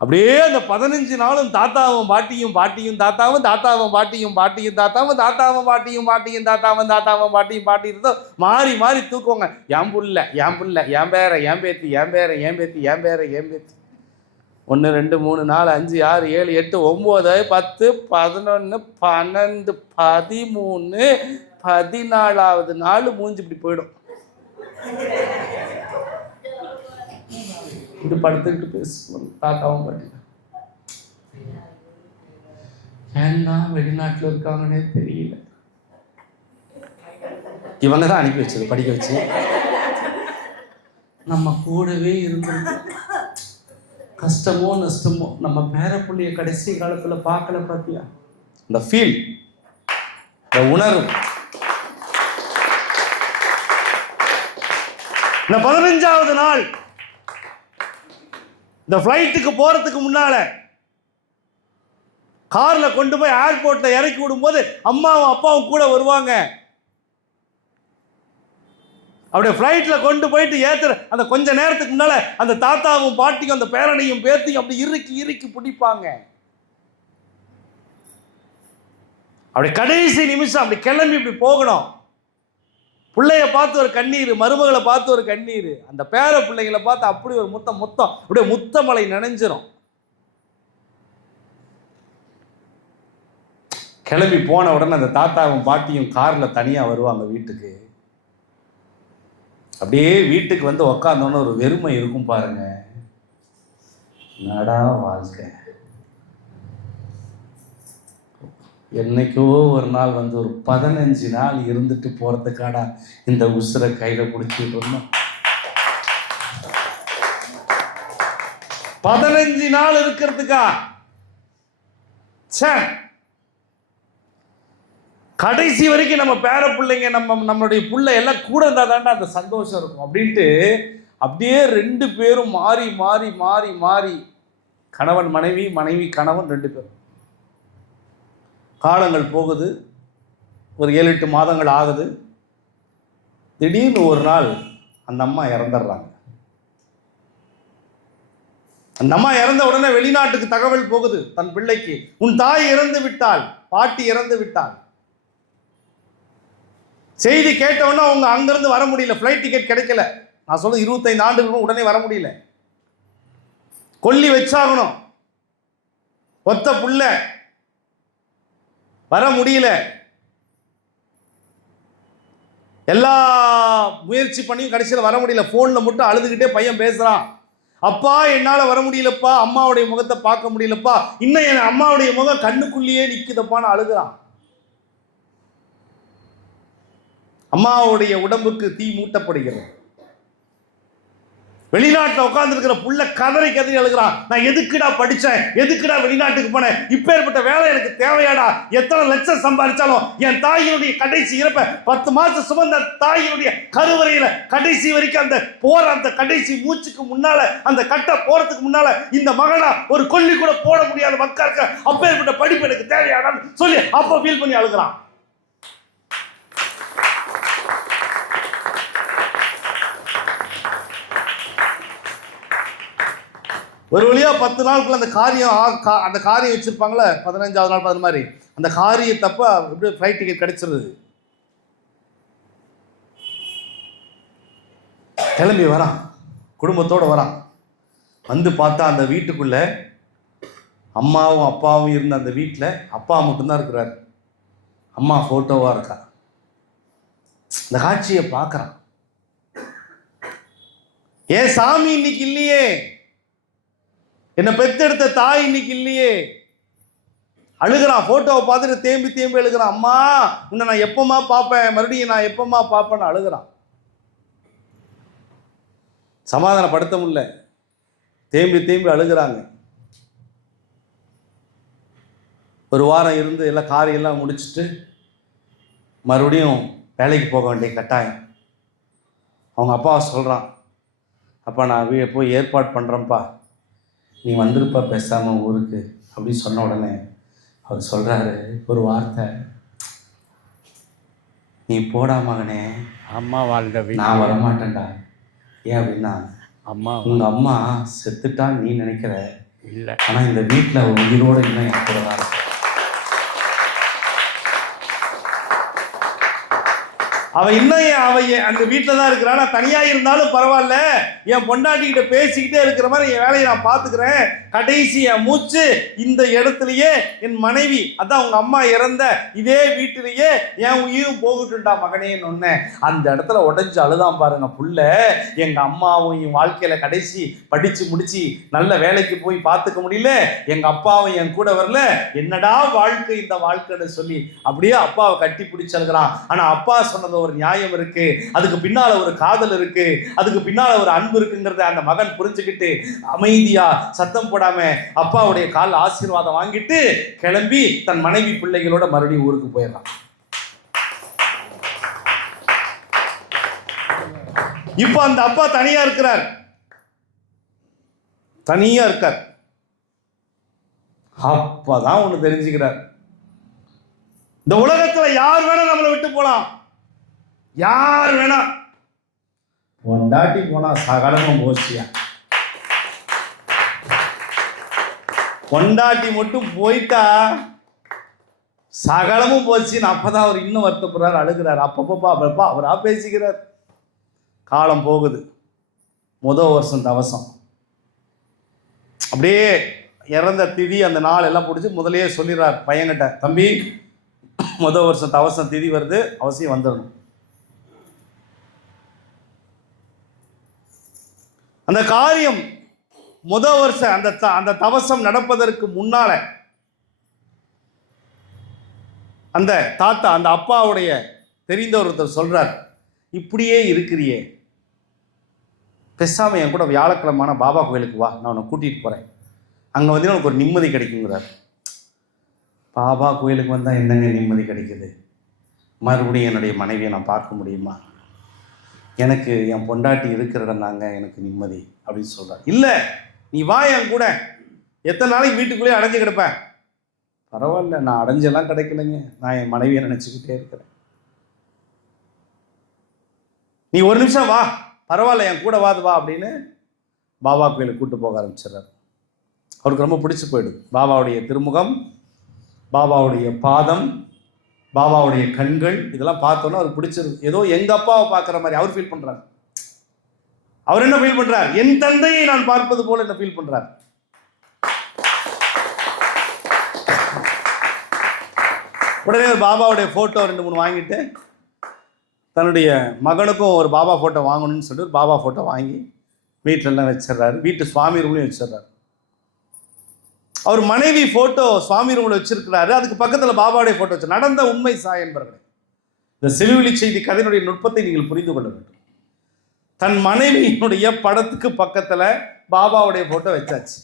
அப்படியே அந்த 15 நாளும் தாத்தாவும் பாட்டியும் பாட்டியும் தாத்தாவும் தாத்தாவும் பாட்டியும் பாட்டியும் தாத்தாவும் தாத்தாவும் பாட்டியும் பாட்டியும் தாத்தாவும் தாத்தாவும் பாட்டியும் பாட்டி இருந்தோம். மாறி மாறி தூக்குவாங்க. என் புள்ள என் புள்ள, என் பேர என் பேத்தி, என் பேர என் பேத்தி, என் பேர என் பேத்தி. 1 2 3 4 5 6 7 8 9 10 11 12 13 14வது நாள் மூஞ்சி இப்படி போயிடும். இது படுத்துக்கிட்டு பேசுவோம் தாத்தாவும் பாட்டி. ஏன்னா வெளிநாட்டில் இருக்காங்கன்னே தெரியல. இவங்க தான் அனுப்பி வச்சது படிக்க வச்சு. நம்ம கூடவே இருந்து கஷ்டமோ நஷ்டமோ நம்ம பேர பிள்ளைய கடைசி காலத்துல பார்க்கல. பாத்தியா இந்த ஃபீல், இந்த உணர்வு. இந்த 15வது நாள் இந்த ஃப்ளைட்டுக்கு போறதுக்கு முன்னால கார்ல கொண்டு போய் ஏர்போர்ட்ல இறக்கி விடும்போது அம்மாவும் அப்பாவும் கூட வருவாங்க. அப்படியே ஃப்ளைட்ல கொண்டு போயிட்டு ஏத்துற அந்த கொஞ்ச நேரத்துக்கு முன்னால அந்த தாத்தாவும் பாட்டியும் அந்த பேரனையும் பேத்தியும் அப்படி இறுக்கி இறுக்கி பிடிப்பாங்க. அப்படி கடைசி நிமிஷம் அப்படி கிளம்பி இப்படி போகணும். பிள்ளைய பார்த்து ஒரு கண்ணீர், மருமகளை பார்த்து ஒரு கண்ணீர், அந்த பேர பிள்ளைகளை பார்த்து அப்படி ஒரு முத்தம். அப்படியே முத்தமலை நனைஞ்சிரும். கிளம்பி போன உடனே அந்த தாத்தாவும் பாட்டியும் கார்ல தனியா வருவாங்க வீட்டுக்கு. அப்படியே வீட்டுக்கு வந்து உக்காந்தோன்னு ஒரு வெறுமை இருக்கும் பாருங்க. நடா வாழ்க்கை. என்னைக்கோ ஒரு நாள் வந்து ஒரு 15 நாள் இருந்துட்டு போறதுக்காடா இந்த உசுரை கையில பிடிச்சிட்டு இருந்தோம். 15 நாள் இருக்கிறதுக்கா? கடைசி வரைக்கும் நம்ம பேர பிள்ளைங்க நம்மளுடைய பிள்ளை எல்லாம் கூட இருந்தா தாண்டா அந்த சந்தோஷம் இருக்கும் அப்படின்ட்டு அப்படியே 2 பேரும் மாறி மாறி மாறி மாறி கணவன் மனைவி, மனைவி கணவன் 2 பேரும். காலங்கள் போகுது. ஒரு 7-8 மாதங்கள் ஆகுது. திடீர்னு ஒரு நாள் அந்த அம்மா இறந்துடுறாங்க. அந்த அம்மா இறந்த உடனே வெளிநாட்டுக்கு தகவல் போகுது தன் பிள்ளைக்கு, உன் தாய் இறந்து விட்டாள், பாட்டி இறந்து விட்டாள். செய்தி கேட்டவுடனே அவங்க அங்கிருந்து வர முடியல, ஃப்ளைட் டிக்கெட் கிடைக்கல. நான் சொல்றது 25 ஆண்டுகளும் உடனே வர முடியல. கொல்லி வச்சாகணும். ஒத்த புள்ள வர முடியல. எல்லா முயற்சி பண்ணியும் கடைசியில் வர முடியல. போன்ல மட்டும் அழுதுகிட்டே பையன் பேசுறான். அப்பா என்னால வர முடியலப்பா, அம்மாவுடைய முகத்தை பார்க்க முடியலப்பா, இன்னும் என் அம்மாவுடைய முகம் கண்ணுக்குள்ளேயே நிக்குதப்பான்னு அழுகுறான். அம்மாவுடைய உடம்புக்கு தீ மூட்டப்படுகிறது. வெளிநாட்டில் உட்காந்துருக்கிற புள்ள கதறி கதறி அழுகிறான். நான் எதுக்குடா படித்தேன், எதுக்குடா வெளிநாட்டுக்கு போனேன், இப்பேற்பட்ட வேலை எனக்கு தேவையாடா, எத்தனை லட்சம் சம்பாதிச்சாலும் என் தாயினுடைய கடைசி இறப்ப 10 மாசம் சுமந்த தாயினுடைய கருவறையில கடைசி வரைக்கும் அந்த போற அந்த கடைசி மூச்சுக்கு முன்னால அந்த கட்ட போறதுக்கு முன்னால இந்த மகனா ஒரு கொல்லி கூட போட முடியாத மக்களுக்கு அப்பேற்பட்ட படிப்பு எனக்கு தேவையாடான்னு சொல்லி அப்ப ஃபீல் பண்ணி அழுகிறான். ஒரு வழியா 10 நாளுக்குள்ள அந்த காரியம் வச்சிருப்பாங்களே, 15வது நாள் அது மாதிரி அந்த காரியத்தப்ப அப்படியே ஃப்ளைட் டிக்கெட் கிடைச்சிருது. கிளம்பி வரான், குடும்பத்தோடு வரான். வந்து பார்த்தா அந்த வீட்டுக்குள்ள அம்மாவும் அப்பாவும் இருந்த அந்த வீட்டில் அப்பா மட்டும்தான் இருக்கிறார். அம்மா ஃபோட்டோவாக இருக்கா. இந்த காட்சியை பார்க்குறான். ஏன் சாமி இன்னைக்கு இல்லையே, என்னை பெத்தெடுத்த தாய் இன்னைக்கு இல்லையே. அழுகிறான். போட்டோவை பார்த்துட்டு தேம்பி தேம்பி அழுகிறான். அம்மா உன்னை நான் எப்பமா பார்ப்பேன், மறுபடியும் நான் எப்பமா பார்ப்பேன்னு அழுகிறான். சமாதானப்படுத்த முடியல, தேம்பி தேம்பி அழுகிறாங்க. ஒரு வாரம் இருந்து எல்லாம் காரியெல்லாம் முடிச்சுட்டு மறுபடியும் வேலைக்கு போக வேண்டிய கட்டாயம். அவங்க அப்பாவை சொல்கிறான், அப்பா நான் போய் ஏற்பாடு பண்ணுறேன்ப்பா, நீ வந்திருப்பா பேசாமல் ஊருக்கு அப்படின்னு சொன்ன உடனே அவர் சொல்கிறாரு ஒரு வார்த்தை, நீ போடா மகனே, அம்மா வாழ்ந்த நான் வரமாட்டேன்டா. ஏன் அப்படின்னா உங்கள் அம்மா செத்துட்டான்னு நீ நினைக்கிற இல்லை, ஆனால் இந்த வீட்டில் உயிரோடு இன்னும் என் கூட தான் இருக்கு. அந்த வீட்டில் தான் இருக்கிறான். நான் தனியாக இருந்தாலும் பரவாயில்ல, என் பொண்டாட்டிக்கிட்ட பேசிக்கிட்டே இருக்கிற மாதிரி என் வேலையை நான் பார்த்துக்கிறேன். கடைசி என் மூச்சு இந்த இடத்துலையே என் மனைவி, அதான் உங்க அம்மா இறந்த இதே வீட்டிலேயே என் உயிரும் போகட்டுண்டா மகனேன்னு ஒன்னேன். அந்த இடத்துல உடஞ்சி அழுதான் பாருங்க புள்ள. எங்க அம்மாவும் என் வாழ்க்கையில கடைசி படிச்சு முடிச்சு நல்ல வேலைக்கு போய் பார்த்துக்க முடியல, எங்க அப்பாவும் என் கூட வரல, என்னடா வாழ்க்கை இந்த வாழ்க்கைன்னு சொல்லி அப்படியே அப்பாவை கட்டி பிடிச்சு அழுகிறான். ஆனா அப்பா சொன்னது ஒரு நியாயம் இருக்கு, அதுக்கு பின்னால ஒரு காதல் இருக்கு, அதுக்கு பின்னால ஒரு அன்பு இருக்குங்கிறத அந்த மகன் புரிஞ்சுக்கிட்டு அமைதியா சத்தம் போடாம அப்பாவுடைய கால் ஆசீர்வாதம் வாங்கிட்டு கிளம்பி தன் மனைவி பிள்ளைகளோட மறுபடியும் ஊருக்கு போயிடலாம். இப்ப அந்த அப்பா தனியா இருக்கார். அப்பதான் ஒண்ணு தெரிஞ்சுக்கிறார், இந்த உலகத்துல யார் வேணா நம்மளை விட்டு போலாம், யார் வேணா, பொண்டாட்டி போனா சகலமும் போச்சியா, பொண்டாட்டி மட்டும் போயிட்டா சகலமும் போச்சுன்னு அப்பதான் அவர் இன்னும் வருத்தப்படுறாரு, அழுகிறார். அப்பப்பா அவரா பேசிக்கிறார். காலம் போகுது. முதல் வருஷம் தவசம் அப்படியே இறந்த திதி அந்த நாள் எல்லாம் பிடிச்சி முதலையே சொல்லிடுறார் பையன்கிட்ட, தம்பி முதல் வருஷம் தவசம் திதி வருது, அவசியம் வந்துடணும். அந்த காரியம் முதல் வருஷம் அந்த தவசம் நடப்பதற்கு முன்னால அந்த தாத்தா அந்த அப்பாவுடைய தெரிந்த ஒருத்தர் சொல்றார், இப்படியே இருக்கிறியே, பேசாம என் கூட வியாழக்கிழமான பாபா கோயிலுக்கு வா, நான் உன்னை கூட்டிட்டு போறேன், அங்க வந்து உனக்கு ஒரு நிம்மதி கிடைக்குங்கிறார். பாபா கோயிலுக்கு வந்தால் என்னங்க நிம்மதி கிடைக்குது, மறுபடியும் என்னுடைய மனைவியை நான் பார்க்க முடியுமா, எனக்கு என் பொண்டாட்டி இருக்கிற இடம் தாங்க எனக்கு நிம்மதி அப்படின்னு சொல்கிறார். இல்லை நீ வா என் கூட, எத்தனை நாளைக்கு வீட்டுக்குள்ளேயே அடைஞ்சு கிடப்பேன், பரவாயில்ல நான் அடைஞ்செல்லாம் கிடைக்கலைங்க, நான் என் மனைவியை நினச்சிக்கிட்டே இருக்கிறேன், நீ ஒரு நிமிஷம் வா, பரவாயில்ல என் கூட வா அப்படின்னு பாபா கோயிலுக்கு கூப்பிட்டு போக ஆரம்பிச்சிடறார். அவருக்கு ரொம்ப பிடிச்சி போயிடுது. பாபாவுடைய திருமுகம், பாபாவுடைய பாதம், பாபாவுடைய கண்கள், இதெல்லாம் பார்த்தோன்னா அவருக்கு பிடிச்சிருக்கு. ஏதோ எங்கள் அப்பாவை பார்க்குற மாதிரி அவர் ஃபீல் பண்ணுறார். அவர் என்ன ஃபீல் பண்ணுறார், என் தந்தையை நான் பார்ப்பது போல என்ன ஃபீல் பண்ணுறார். உடனே ஒரு பாபாவுடைய ஃபோட்டோ 2-3 வாங்கிட்டு தன்னுடைய மகனுக்கும் ஒரு பாபா ஃபோட்டோ வாங்கணும்னு சொல்லிட்டு ஒரு பாபா ஃபோட்டோ வாங்கி வீட்டிலலாம் வச்சிடுறாரு. வீட்டு சுவாமி ரூம்லையும் வச்சிடுறாரு. அவர் மனைவி ஃபோட்டோ சுவாமி ரூமில் வச்சிருக்கிறாரு, அதுக்கு பக்கத்தில் பாபாவுடைய ஃபோட்டோ வச்சு. நடந்த உண்மை சாய் என்பவர்களே, இந்த செவிவெளி செய்தி கதையினுடைய நுட்பத்தை நீங்கள் புரிந்து கொள்ள வேண்டும். தன் மனைவியினுடைய படத்துக்கு பக்கத்துல பாபாவுடைய போட்டோ வச்சாச்சு.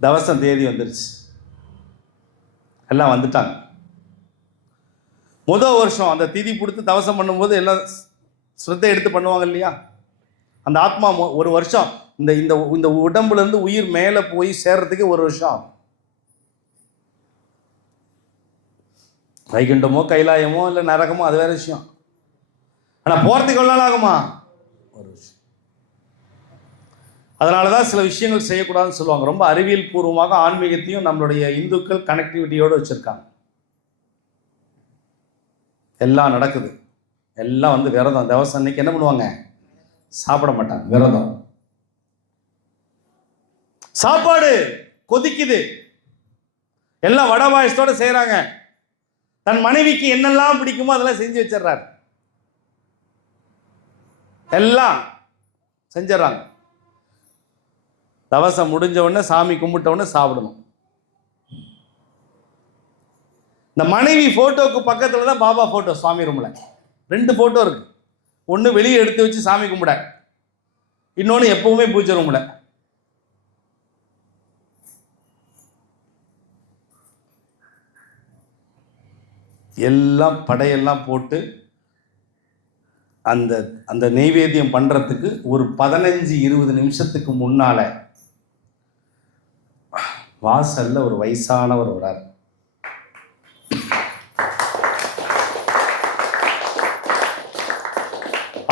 தவசம் தேதி வந்துருச்சு, எல்லாம் வந்துட்டாங்க. முதல் வருஷம் அந்த திதி கொடுத்து தவசம் பண்ணும்போது எல்லாம் ஸ்ரத்தை எடுத்து பண்ணுவாங்க இல்லையா? அந்த ஆத்மா ஒரு வருஷம் இந்த இந்த இந்த உடம்புல இருந்து உயிர் மேலே போய் சேர்றதுக்கு ஒரு வருஷம் ஆகும். வைகுண்டமோ கைலாயமோ இல்லை நரகமோ அது வேற விஷயம். ஆனால் போகிறதுக்கு எவ்வளோ நாள் ஆகுமா? ஒரு விஷயம். அதனால தான் சில விஷயங்கள் செய்யக்கூடாதுன்னு சொல்லுவாங்க. ரொம்ப அறிவியல் பூர்வமாக ஆன்மீகத்தையும் நம்மளுடைய இந்துக்கள் கனெக்டிவிட்டியோடு வச்சுருக்காங்க. எல்லாம் நடக்குது, எல்லாம் வந்து விரதம். தவசம் அன்னைக்கு என்ன பண்ணுவாங்க? சாப்பிட மாட்டாங்க, விரதம். சாப்பாடு கொதிக்குது, எல்லாம் வடை பாயசத்தோட செய்கிறாங்க. தன் மனைவிக்கு என்னெல்லாம் பிடிக்குமோ அதெல்லாம் செஞ்சு வச்சிடறாரு, எல்லாம் செஞ்சிடறாங்க. தவசம் முடிஞ்ச உடனே சாமி கும்பிட்ட உடனே சாப்பிடணும். இந்த மனைவி போட்டோக்கு பக்கத்தில் தான் பாபா போட்டோ சுவாமி ரூமில் 2 போட்டோ இருக்கு. ஒன்று வெளியே எடுத்து வச்சு சாமி கும்பிட, இன்னொன்று எப்பவுமே பூஜை ரூமில். எல்லாம் படையெல்லாம் போட்டு அந்த அந்த நெய்வேத்தியம் பண்ணுறதுக்கு ஒரு 15-20 நிமிஷத்துக்கு முன்னால வாசல்ல ஒரு வயசானவர் வரார்.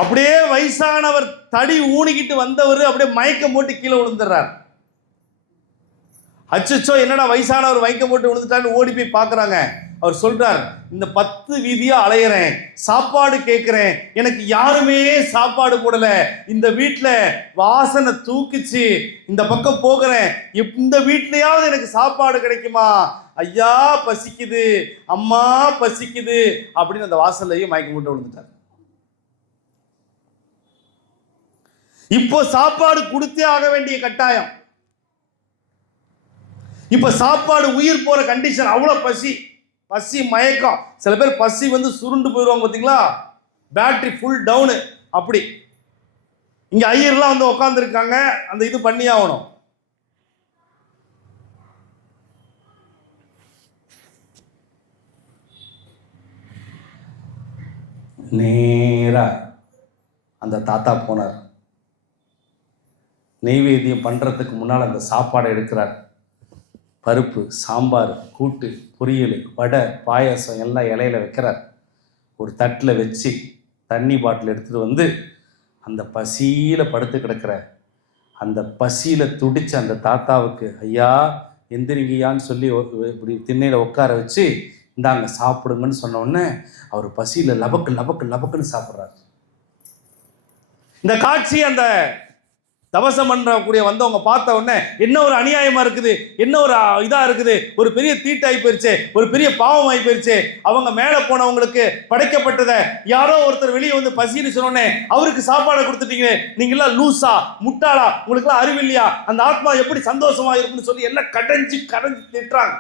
அப்படியே வயசானவர் தடி ஊனிக்கிட்டு வந்தவர் அப்படியே மயக்கம் போட்டு கீழே விழுந்துடுறார். அச்சோ, என்னடா வயசானவர் மயக்கம் போட்டு விழுந்துட்டான்னு ஓடி போய் பார்க்குறாங்க. அவர் சொல்றார், இந்த 10 வீதியா அலையிறேன், சாப்பாடு கேட்கிறேன், எனக்கு யாருமே சாப்பாடு போடல, இந்த வீட்டில் வாசனை தூக்கிச்சு, இந்த பக்கம் போகிறேன், இந்த வீட்லயாவது எனக்கு சாப்பாடு கிடைக்குமா? ஐயா பசிக்குது, அம்மா பசிக்குது அப்படின்னு அந்த வாசல்லையும் மயக்கம் போட்டு விழுந்துட்டார். இப்போ சாப்பாடு கொடுத்தே ஆக வேண்டிய கட்டாயம். இப்ப சாப்பாடு உயிர் போற கண்டிஷன். அவ்வளவு பசி மயக்கம். சில பேர் பசி வந்து சுருண்டு போயிடுவாங்க பார்த்தீங்களா, பேட்டரி ஃபுல் டவுனு. அப்படி இங்க ஐயர்லாம் வந்து உட்காந்துருக்காங்க, அந்த இது பண்ணி ஆகணும். நேரா அந்த தாத்தா போனார். நெய்வேத்தியம் பண்றதுக்கு முன்னால் அந்த சாப்பாடை எடுக்கிறார். பருப்பு, சாம்பார், கூட்டு, பொரியல், வடை, பாயாசம் எல்லாம் இலையில வைக்கிறார். ஒரு தட்டில் வச்சு தண்ணி பாட்டில் எடுத்துகிட்டு வந்து அந்த பசியில் படுத்து கிடக்கிற அந்த பசியில் துடிச்ச அந்த தாத்தாவுக்கு, ஐயா எந்திரிங்கய்யான்னு சொல்லி இப்படி திண்ணையில் உட்கார வச்சு இந்தாங்க சாப்பிடுங்கன்னு சொன்ன உடனே அவர் பசியில் லபக்கு லபக்கு லபக்குன்னு சாப்பிட்றாரு. இந்த காட்சி அந்த தவசம் பண்ணக்கூடிய வந்தவங்க பார்த்த உடனே என்ன ஒரு அநியாயமா இருக்குது, என்ன ஒரு இதா இருக்குது, ஒரு பெரிய தீட்டாய் போயிருச்சு, ஒரு பெரிய பாவமாய் போயிருச்சு. அவங்க மேலே போனவங்களுக்கு படைக்கப்பட்டதை யாரோ ஒருத்தர் வெளியே வந்து பசின்னு சொன்னோடனே அவருக்கு சாப்பாடை கொடுத்துட்டீங்க, நீங்களாம் லூசா, முட்டாளா, உங்களுக்குலாம் அறிவில்லையா, அந்த ஆத்மா எப்படி சந்தோஷமா இருக்குன்னு சொல்லி எல்லாம் கடைஞ்சு திட்டுறாங்க.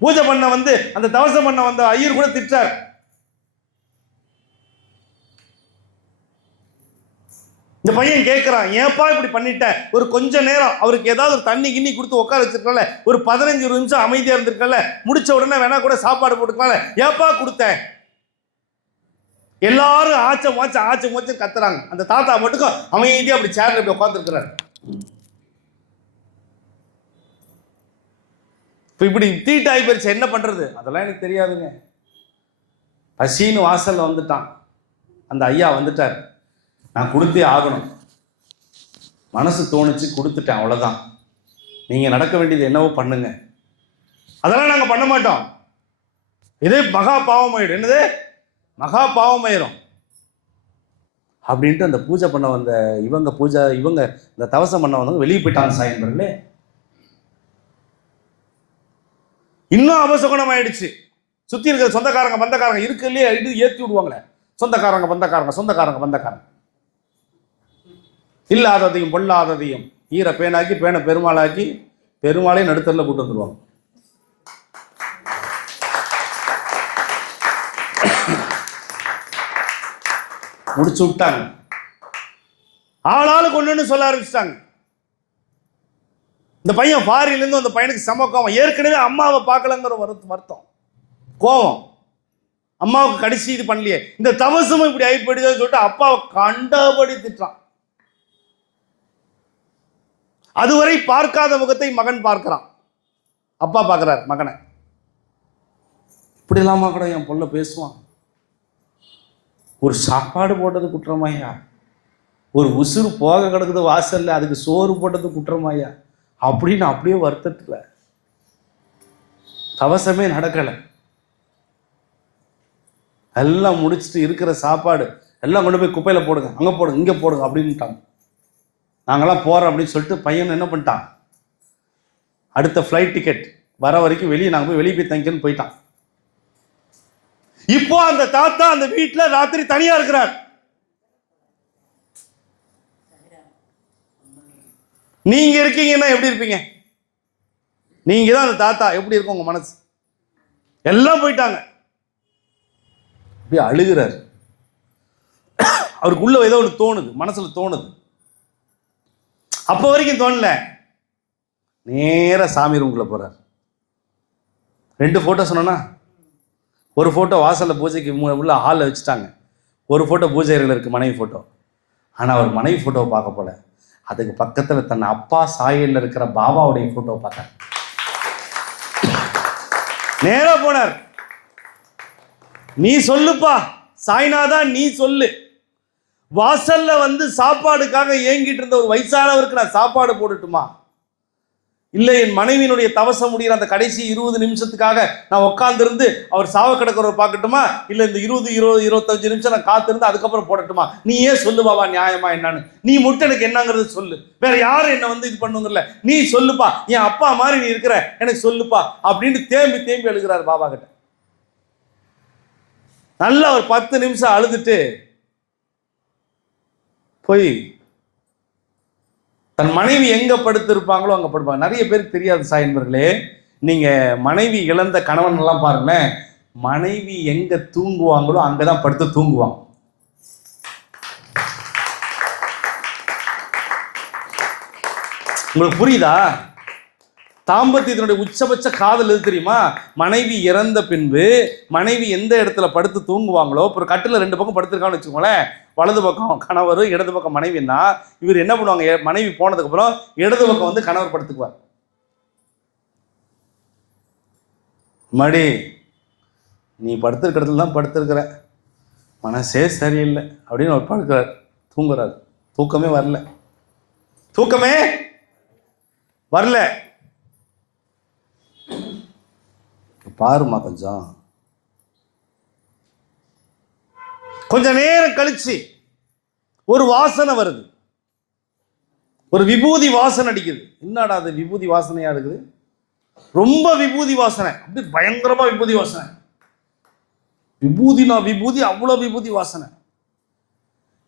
பூஜை பண்ண வந்து அந்த தவசம் பண்ண வந்த ஐயர் கூட திட்டார். இந்த பையன் கேட்குறான், ஏப்பா இப்படி பண்ணிட்டேன்? ஒரு கொஞ்ச நேரம் அவருக்கு ஏதாவது ஒரு தண்ணி கிண்ணி கொடுத்து உட்கார வச்சிருக்கல, ஒரு 15 நிமிஷம் அமைதியாக இருந்திருக்கல, முடிச்ச உடனே வேணா கூட சாப்பாடு போட்டுக்கல, ஏப்பா கொடுத்தேன்? எல்லாரும் ஆச்சம் கத்துறாங்க. அந்த தாத்தா மட்டும் அமைதியாக அப்படி சேர்ல போய் உட்காந்துருக்கிறார். இப்போ இப்படி தீட்டாய் போயிடுச்சு, என்ன பண்றது? அதெல்லாம் எனக்கு தெரியாதுங்க. பசின்னு வாசல்ல வந்துட்டான், அந்த ஐயா வந்துட்டார். நான் கொடுத்தே ஆகணும், மனசு தோணுச்சு, கொடுத்துட்டேன், அவ்வளோதான். நீங்கள் நடக்க வேண்டியது என்னவோ பண்ணுங்க. அதெல்லாம் நாங்கள் பண்ண மாட்டோம், இதே மகா பாவமாயிடும். என்னது மகா பாவமாயிரும் அப்படின்ட்டு அந்த பூஜை பண்ண வந்த இவங்க இந்த தவசம் பண்ண வந்தவங்க வெளியே போயிட்டாங்க. சாயந்தரங்களே இன்னும் அபசகுணம் ஆயிடுச்சு. சுற்றி இருக்கிற சொந்தக்காரங்க பந்தக்காரங்க இருக்கு இல்லையே, இது ஏற்றி விடுவாங்களே, சொந்தக்காரங்க பந்தக்காரங்க இல்லாததையும் பொல்லாததையும் ஈர பேனாக்கி பேனை பெருமாளாக்கி பெருமாளையும் நடுத்தரில் கூட்டு வந்துடுவாங்க. முடிச்சு விட்டாங்க. ஆளாளுக்கு ஒண்ணுன்னு சொல்ல ஆரம்பிச்சிட்டாங்க. இந்த பையன் ஃபாரின்லேருந்து அந்த பையனுக்கு செம கோவம். ஏற்கனவே அம்மாவை பார்க்கலங்கிற வருத்தம், கோவம். அம்மாவுக்கு கடைசி இது பண்ணலையே, இந்த தவசமும் இப்படி ஆகி போயிடுதுன்னு சொல்லிட்டு அப்பாவை கண்டபடி திட்டான். அதுவரை பார்க்காத முகத்தை மகன் பார்க்கிறான். அப்பா பார்க்கிறார் மகனை. இப்படி இல்லாம கூட என் பொண்ணை பேசுவான். ஒரு சாப்பாடு போட்டது குற்றமாய்யா, ஒரு உசுறு போக கிடக்குது வாசல்ல, அதுக்கு சோறு போட்டது குற்றமாய்யா அப்படின்னு அப்படியே வருத்தத்துல தவசமே நடக்கலை. எல்லாம் முடிச்சுட்டு இருக்கிற சாப்பாடு எல்லாம் கொண்டு போய் குப்பையில போடுங்க, அங்கே போடுங்க, இங்கே போடுங்க அப்படின்ட்டாங்க. நாங்களாம் போகிறோம் அப்படின்னு சொல்லிட்டு பையன் என்ன பண்ணிட்டான், அடுத்த ஃப்ளைட் டிக்கெட் வர வரைக்கும் வெளியே நாங்கள் போய் வெளியே போய் தங்கிக்கன்னு போயிட்டான். இப்போ அந்த தாத்தா அந்த வீட்டில் ராத்திரி தனியா இருக்கிறார். நீங்க இருக்கீங்கன்னா எப்படி இருப்பீங்க? நீங்க தான் அந்த தாத்தா, எப்படி இருக்கும் உங்க மனசு? எல்லாம் போயிட்டாங்க. அப்படியே அழுகிறார். அவருக்குள்ள ஏதோ ஒன்று தோணுது, மனசுல தோணுது. அப்போ வரைக்கும் தோணல. நேரா சாமி ரூம்குள்ள போறார். 2 போட்டோ சொன்னா, ஒரு போட்டோ வாசல்ல பூஜைக்கு உள்ள ஹாலில் வச்சுட்டாங்க, ஒரு போட்டோ பூஜை அறையில் இருக்கு, மனைவி போட்டோ. ஆனா அவர் மனைவி போட்டோவை பார்க்க போல, அதுக்கு பக்கத்துல தன் அப்பா சாயல்ல இருக்கிற பாபாவுடைய போட்டோவை பார்த்தார். நேரா போனார். நீ சொல்லுப்பா சாய்நாதா, நீ சொல்லு, வாசல்ல வந்து சாப்பாடுக்காக ஏங்கிட்டு இருந்த ஒரு வயசானவருக்கு நான் சாப்பாடு போடட்டுமா, இல்லை என் மனைவியினுடைய தவசம் முடிகிற அந்த கடைசி 20 நிமிஷத்துக்காக நான் உட்கார்ந்துருந்து அவர் சாவ கிடக்கிறவர் பார்க்கட்டுமா, இல்லை இந்த 20-25 நிமிஷம் நான் காத்திருந்து அதுக்கப்புறம் போடட்டுமா? நீ ஏன் சொல்லு பாபா, நியாயமா என்னன்னு நீ மட்டும் எனக்கு என்னங்கிறது சொல்லு, வேற யாரும் என்ன வந்து இது பண்ணுங்கல்ல, நீ சொல்லுப்பா, என் அப்பா மாதிரி நீ இருக்கிற, எனக்கு சொல்லுப்பா அப்படின்னு தேம்பி தேம்பி அழுகிறார் பாபா கிட்ட. நல்லா ஒரு 10 நிமிஷம் அழுதுட்டு போய் தன் மனைவி எங்க படுத்திருப்பாங்களோ அங்க படுப்பாங்க. நிறைய பேருக்கு தெரியாது சாய் என்பர்களே, நீங்க மனைவி இழந்த கணவன் எல்லாம் பாருங்களேன், மனைவி எங்க தூங்குவாங்களோ அங்கதான் படுத்து தூங்குவாங்க. உங்களுக்கு புரியுதா? தாம்பத்தியத்தினுடைய உச்சபட்ச காதல் எது தெரியுமா? மனைவி இறந்த பின்பு மனைவி எந்த இடத்துல படுத்து தூங்குவாங்களோ, ஒரு கட்டில 2 பக்கம் படுத்திருக்கான்னு வச்சுக்கோங்களேன், வலது பக்கம் கணவர், இடது பக்கம் மனைவின்னா இவர் என்ன பண்ணுவாங்க, மனைவி போனதுக்கு அப்புறம் இடது பக்கம் வந்து கணவர் படுத்துக்குவார். மடி நீ படுத்திருக்க இடத்துல தான் படுத்திருக்கிற, மனசே சரியில்லை அப்படின்னு அவர் படுக்கிறார், தூங்குறாரு. தூக்கமே வரல, தூக்கமே வரல. பாருமா கொஞ்ச நேரம் கழிச்சு ஒரு வாசனை வருது, ஒரு விபூதி வாசனை அடிக்குது. என்னடா அது விபூதி வாசனையா இருக்குது? ரொம்ப விபூதி வாசனை, அப்படி பயங்கரமா விபூதி வாசனை. விபூதினா விபூதி, அவ்வளோ விபூதி வாசனை.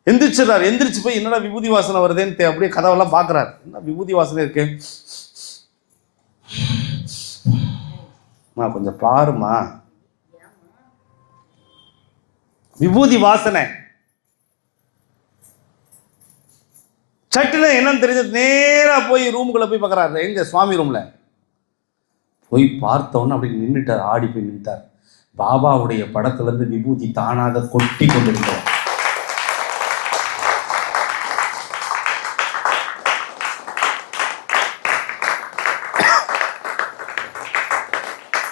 எந்திரிச்சிடறாரு. எந்திரிச்சு போய் என்னடா விபூதி வாசனை வருதுன்னு அப்படியே கதவெல்லாம் பார்க்குறாரு. என்ன விபூதி வாசனை இருக்கு? கொஞ்சம் பாருமா, விபூதி வாசனை. சட்டுன்னு என்னன்னு தெரிஞ்சது, நேரா போய் ரூமுக்குள்ள போய் பார்க்குறாரு. எங்க சுவாமி ரூம்ல போய் பார்த்தோன்னு அப்படி நின்றுட்டார், ஆடி போய் நின்றுட்டார். பாபாவுடைய படத்துல இருந்து விபூதி தானாக கொட்டி கொண்டிருக்கிறார்.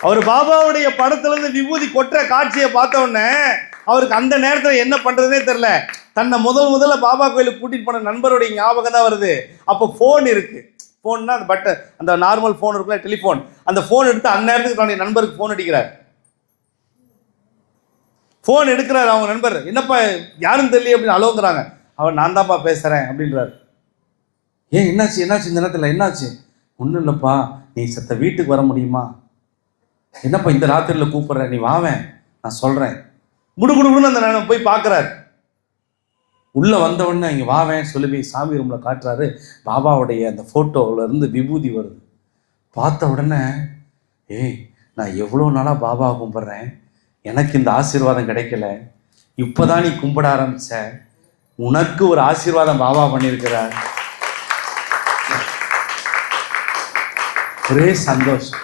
அவர் பாபாவுடைய படத்துல இருந்து விபூதி கொட்டுற காட்சியை பார்த்த உடனே அவருக்கு அந்த நேரத்தில் என்ன பண்றதுனே தெரியல. தன்னை முதல்ல பாபா கோயிலுக்கு கூட்டிட்டு போன நண்பருடைய ஞாபகம் தான் வருது. அப்போ ஃபோன் இருக்கு. ஃபோன்னா அந்த பட்டன், அந்த நார்மல் ஃபோன் இருக்குல்ல, டெலிஃபோன், அந்த ஃபோன் எடுத்து அந்நேரத்துக்கு தன்னுடைய நண்பருக்கு ஃபோன் அடிக்கிறார். ஃபோன் எடுக்கிறார் அவங்க நண்பர். என்னப்பா யாரும் தெரியல அப்படின்னு அலோங்கிறாங்க. அவர் நான் தான்ப்பா பேசுறேன் அப்படின்றார். ஏன் என்னாச்சு இந்த நேரத்தில் என்னாச்சு? ஒன்றும் இல்லைப்பா, நீ செத்த வீட்டுக்கு வர முடியுமா? என்னப்பா இந்த ராத்திரியில் கூப்பிட்றேன், நீ வாவேன், நான் சொல்கிறேன். குடுகுடுன்னு அந்த நான் போய் பார்க்குறாரு. உள்ளே வந்தவுடனே இங்கே வாவேன் சொல்லி போய் சாமி ரூமில் காட்டுறாரு. பாபாவுடைய அந்த ஃபோட்டோவிலேருந்து விபூதி வருது. பார்த்த உடனே, நான் எவ்வளோ நாளாக பாபாவை கும்பிட்றேன், எனக்கு இந்த ஆசீர்வாதம் கிடைக்கல, இப்போதான் நீ கும்பிட ஆரம்பிச்ச, உனக்கு ஒரு ஆசீர்வாதம் பாபா பண்ணியிருக்கிறார். ஒரே சந்தோஷம்.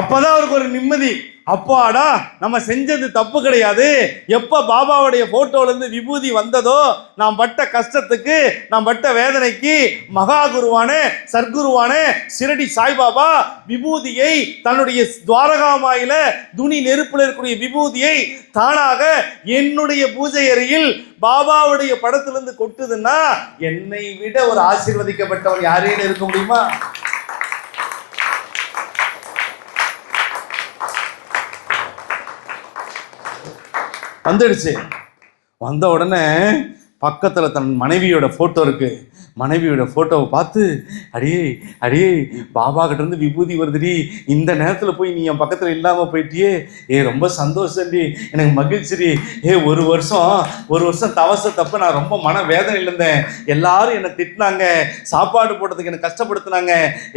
அப்பதான் அவருக்கு ஒரு நிம்மதி. அப்பாடா, நம்ம செஞ்சது தப்பு கிடையாது. எப்ப பாபாவுடைய போட்டோல இருந்து விபூதி வந்ததோ, நாம் பட்ட கஷ்டத்துக்கு, நாம் பட்ட வேதனைக்கு மகா குருவானே, சர்க்குருவானே சிரடி சாய்பாபா விபூதியை தன்னுடைய துவாரகாமாயில துணி நெருப்புல இருக்கக்கூடிய விபூதியை தானாக என்னுடைய பூஜை அறையில் பாபாவுடைய படத்திலிருந்து கொட்டுதுன்னா, என்னை விட ஒரு ஆசீர்வதிக்கப்பட்டவன் யாரேன்னு இருக்க முடியுமா? வந்துடுச்சு. வந்த உடனே பக்கத்தில் தன் மனைவியோட ஃபோட்டோ இருக்கு. மனைவியோட ஃபோட்டோவை பார்த்து, அடியே அடியே பாபா கிட்ட இருந்து விபூதி வருதுடி, இந்த நேரத்தில் போய் நீ என் பக்கத்தில் இல்லாமல் போயிட்டியே, ரொம்ப சந்தோஷம்டி, எனக்கு மகிழ்ச்சிடி. ஒரு வருஷம் தவச தப்பு நான் ரொம்ப மன வேதனையில் இருந்தேன். எல்லாரும் என்னை திட்டினாங்க, சாப்பாடு போட்டதுக்கு என்னை கஷ்டப்படுத்தினாங்க,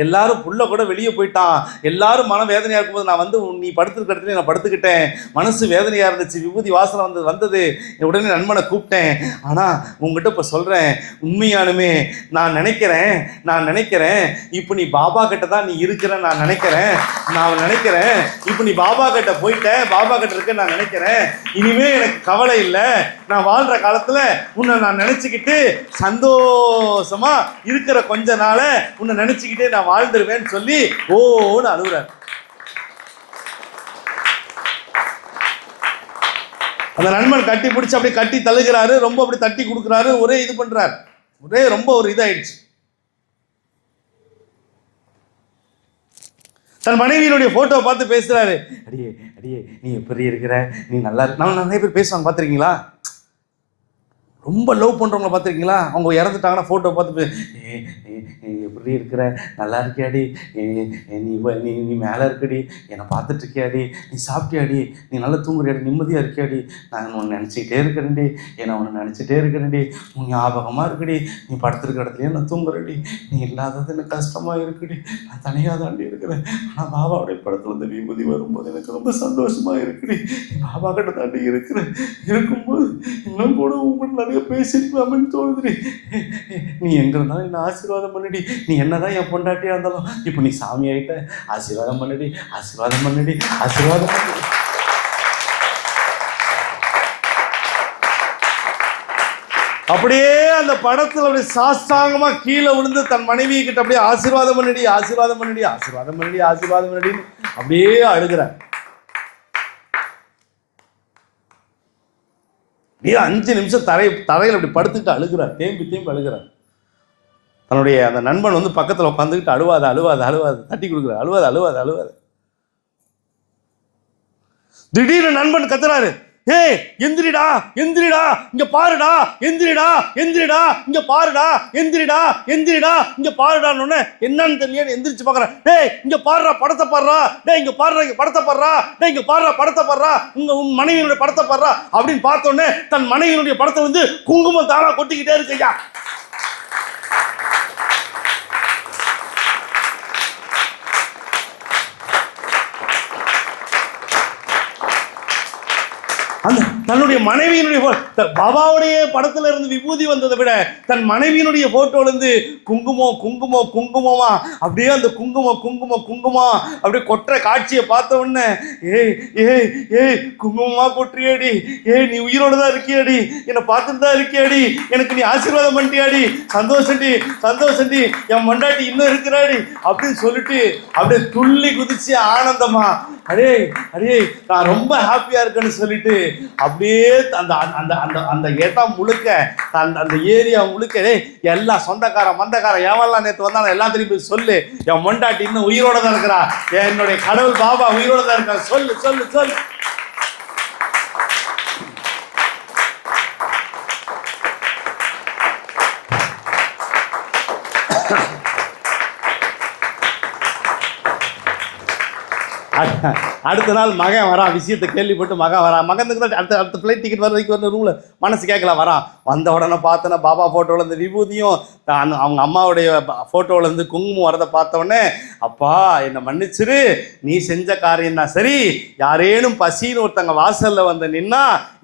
எல்லாரும் புள்ள கூட வெளியே போயிட்டான், எல்லாரும் மன வேதனையாக இருக்கும்போது நான் வந்து நீ படுத்துருக்க இடத்துல நான் படுத்துக்கிட்டேன். மனசு வேதனையாக இருந்துச்சு, விபூதி வாசனை வந்தது. உடனே நண்பனை கூப்பிட்டேன். ஆனால் உங்ககிட்ட இப்போ சொல்கிறேன், உண்மையானுமே நான் நினைக்கிறேன் இப்போ நீ பாபா கிட்ட தான் நீ இருக்கிற. நான் நினைக்கிறேன் இப்போ நீ பாபா கிட்ட போயிட்ட, பாபா கிட்ட இருக்க. நான் நினைக்கிறேன் இனிமே எனக்கு கவலை இல்லை. நான் வாழ்ற காலத்துல உன்னை நான் நினைச்சுக்கிட்டு சந்தோஷமா இருக்கிற கொஞ்ச நாள உன்னை நினைச்சுக்கிட்டே நான் வாழ்ந்துருவேன்னு சொல்லி ஓன்னு அழுகுறார். அந்த நண்பன் கட்டி பிடிச்சி அப்படி கட்டி தழுகிறாரு, ரொம்ப அப்படி தட்டி கொடுக்குறாரு, ஒரே இது பண்றாரு, ஒரே ரொம்ப ஒரு இதாயிடுச்சு. தன் மனைவியினுடைய போட்டோ பார்த்து பேசுறாரு. அடியே அடியே நீ எப்படி இருக்கிற, நீ நல்லா இருக்கு. நம்ம நிறைய பேர் பேசுவாங்க, பார்த்துருக்கீங்களா? ரொம்ப லவ் பண்ணுறவங்கள பார்த்துருக்கீங்களா? அவங்க இறந்துட்டாங்கன்னா ஃபோட்டோ பார்த்து எப்படி இருக்கிற, நல்லா இருக்கியாடி, நீ நீ மேலே இருக்கடி, என்னை பார்த்துட்டு இருக்கியாடி, நீ சாப்பிட்டியாடி, நீ நல்லா தூங்குறியாடி, நிம்மதியாக இருக்கியாடி, நான் உன்னை நினச்சிக்கிட்டே இருக்கிறேன்டி, உன்னை நினச்சிட்டே இருக்கிறேன்டி, உன் ஞாபகமாக இருக்குடி, நீ படுத்துருக்க இடத்துலையே நான் தூங்குறேன்டி, நீ இல்லாதது எனக்கு கஷ்டமாக இருக்குடி, நான் தனியாக தாண்டி இருக்கிறேன். ஆனால் பாபாவுடைய படத்தில் இந்த விபூதி வரும்போது எனக்கு ரொம்ப சந்தோஷமாக இருக்குடி, நீ பாபா கிட்ட தாண்டி இருக்கும்போது இன்னும் கூட உங்கள்கிட்ட நிறைய பேசிருக்கலாம்னு தோணுதுடி. நீ எங்கே இருந்தாலும் என்ன ஆசீர்வாதம் பண்ணிடி, நீ என்னதான் என் பொண்டாட்டியா இருந்தாலும் இப்போ நீ சாமி ஆயிட்ட, ஆசீர்வாதம் பண்ணிடி, ஆசீர்வாதம் பண்ணிடி, ஆசீர்வாதம் பண்ணிடி. அப்படியே அந்த படத்துல அப்படியே சாஸ்தாங்கமா கீழே விழுந்து தன் மனைவி கிட்ட அப்படியே ஆசீர்வாதம் பண்ணிடி, ஆசீர்வாதம் பண்ணிடி, ஆசீர்வாதம் பண்ணிடி, ஆசீர்வாதம் பண்ணிடி அப்படியே அழுகிறார். 5 நிமிஷம் தரையில் அப்படி படுத்துக்கிட்டு அழுகிறார், தேம்பி அழுகிறார். தன்னுடைய அந்த நண்பன் வந்து பக்கத்தில் உட்காந்துக்கிட்டு அழுவாது தட்டி கொடுக்குறாரு, அழுவாது. திடீர்னு நண்பன் கத்துறாரு, எந்திரிடா இங்க பாருடா, எந்திரிடா இங்க பாருடா, எந்திரிடா இங்க பாருடான்னு என்னன்னு தெரியல. எந்திரிச்சு பாக்குறேன், இங்க பாருடா படத்தை பாடுறா, இங்க பாருடா இங்க படத்தை பாடுறா, இங்க பாருடா படத்தை பாடுறா, உன் மனைவியினுடைய படத்தை பாடுறா அப்படின்னு பார்த்தோன்னே தன் மனைவியினுடைய படத்தை வந்து குங்குமம் தானா கொட்டிக்கிட்டே இருக்கையா. அந்த தன்னுடைய மனைவியினுடைய பாபாவுடைய படத்துல இருந்து விபூதி வந்ததை விட தன் மனைவியினுடைய போட்டோல இருந்து குங்குமமா அப்படியே அந்த குங்குமம் அப்படியே கொட்டுற காட்சியை பார்த்த உடனே குங்குமமா கொட்டுறியாடி, நீ உயிரோட தான் இருக்கியாடி, என்னை பார்த்துட்டு தான் இருக்கியாடி, எனக்கு நீ ஆசீர்வாதம் பண்ணிட்டியாடி, சந்தோஷண்டி, என் மண்டாட்டி இன்னும் இருக்கிறாடி அப்படின்னு சொல்லிட்டு அப்படியே துள்ளி குதிச்சு ஆனந்தமா அடே நான் ரொம்ப ஹாப்பியா இருக்கேன்னு சொல்லிட்டு அப்படியே அந்த அந்த அந்த அந்த இடம் முழுக்க அந்த ஏரியா முழுக்க எல்லா சொந்தக்கார மந்தக்கார எவெல்லாம் நேற்று வந்தாலும் எல்லாம் திரும்பி சொல்லு, என் மொண்டாட்டி இன்னும் உயிரோட தான் இருக்கிறா, என்னுடைய கடவுள் பாபா உயிரோட தான் இருக்கா, சொல்லு. அடுத்த நாள் மகன் வரான், விஷயத்தை கேள்விப்பட்டு மகன் வரான். மகனுக்கு தான் அடுத்த ஃப்ளைட் டிக்கெட் வர வரைக்கும் வந்து ரூமில் மனசு கேட்கல வரான். வந்த உடனே பார்த்தோன்னா பாபா ஃபோட்டோவில் இருந்து விபூதியும் அவங்க அம்மாவுடைய ஃபோட்டோவில் இருந்து குங்குமம் வரதை பார்த்தோடனே, அப்பா என்னை மன்னிச்சிரு, நீ செஞ்ச காரியம் தான் சரி. யாரேனும் பசின்னு ஒருத்தங்க வாசலில் வந்து நின்னா,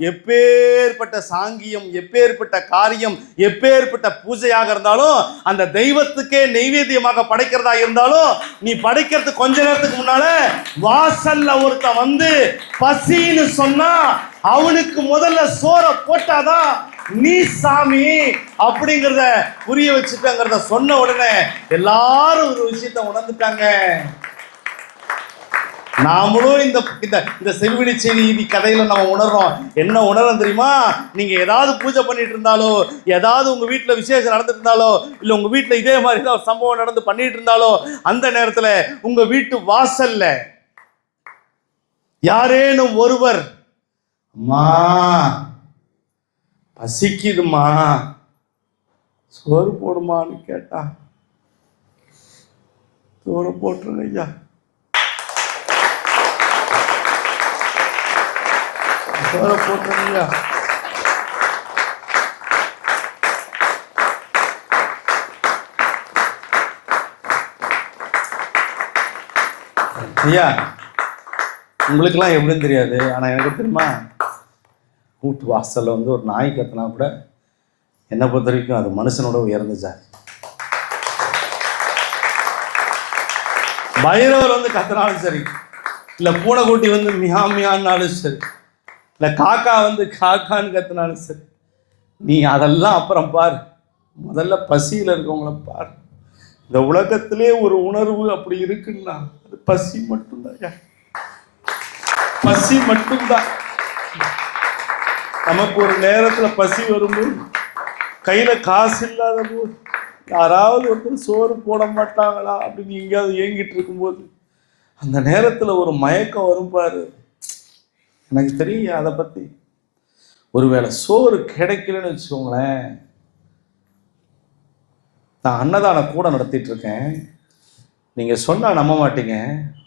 எப்பேற்பட்ட சாங்கியம், எப்பேற்பட்ட காரியம், எப்பேற்பட்ட பூஜையாக இருந்தாலும், அந்த தெய்வத்துக்கே நெய்வேத்தியமாக படைக்கிறதா இருந்தாலும், நீ படைக்கிறதுக்கு கொஞ்ச நேரத்துக்கு முன்னால வாசல்ல ஒருத்தன் வந்து பசின்னு சொன்னா அவனுக்கு முதல்ல சோற போட்டாதான் நீ சாமி அப்படிங்கிறத புரிய வச்சுட்டங்கிறத சொன்ன உடனே எல்லாரும் ஒரு விஷயத்த உணர்ந்துட்டாங்க. நாமளும் இந்த செவிலி செய்தி கதையில நம்ம உணர்றோம். என்ன உணர்றோம் தெரியுமா? நீங்க ஏதாவது பூஜை பண்ணிட்டு இருந்தாலோ, ஏதாவது உங்க வீட்டுல விசேஷம் நடந்துட்டு இருந்தாலோ, இல்ல உங்க வீட்டுல இதே மாதிரி ஏதாவது ஒரு சம்பவம் நடந்து பண்ணிட்டு இருந்தாலோ, அந்த நேரத்துல உங்க வீட்டு வாசல்ல யாரேனும் ஒருவர், அம்மா பசிக்குதுமா சோறு போடுமான்னு கேட்டா, சோறு போட்டுருங்க ஐயா, சோறு போட்டுருங்க ஐயா, ஐயா உங்களுக்கெல்லாம் எப்படின்னு தெரியாது, ஆனால் எனக்கு தெரியுமா, வீட்டு வாசலில் வந்து ஒரு நாய் கத்தினா கூட என்னை பொறுத்த வரைக்கும் அது மனுஷனோட உயர்ந்த ஜாதி. பைரவர் வந்து கத்தினாலும் சரி, இல்லை பூனைக்குட்டி வந்து மியாமியான்னாலும் சரி, இல்லை காக்கா வந்து காக்கான்னு கத்தினாலும் சரி, நீ அதெல்லாம் அப்புறம் பார், முதல்ல பசியில் இருக்கவங்கள பார். இந்த உலகத்திலே ஒரு உணர்வு அப்படி இருக்குன்னா அது பசி மட்டும்தான். பசி மட்டும்தான். நமக்கு ஒரு நேரத்துல பசி வரும்போது, கையில காசு இல்லாத போது, யாராவது ஒருத்தர் சோறு போட மாட்டாங்களா அப்படின்னு எங்கேயாவது ஏங்கிட்டு இருக்கும்போது, அந்த நேரத்துல ஒரு மயக்கம் வரும் பாரு. எனக்கு தெரியும் அதை பத்தி. ஒருவேளை சோறு கிடைக்கலன்னு வச்சுக்கோங்களேன், நான் அன்னதான கூட நடத்திட்டு இருக்கேன். நீங்க சொன்னா நம்ப மாட்டீங்க,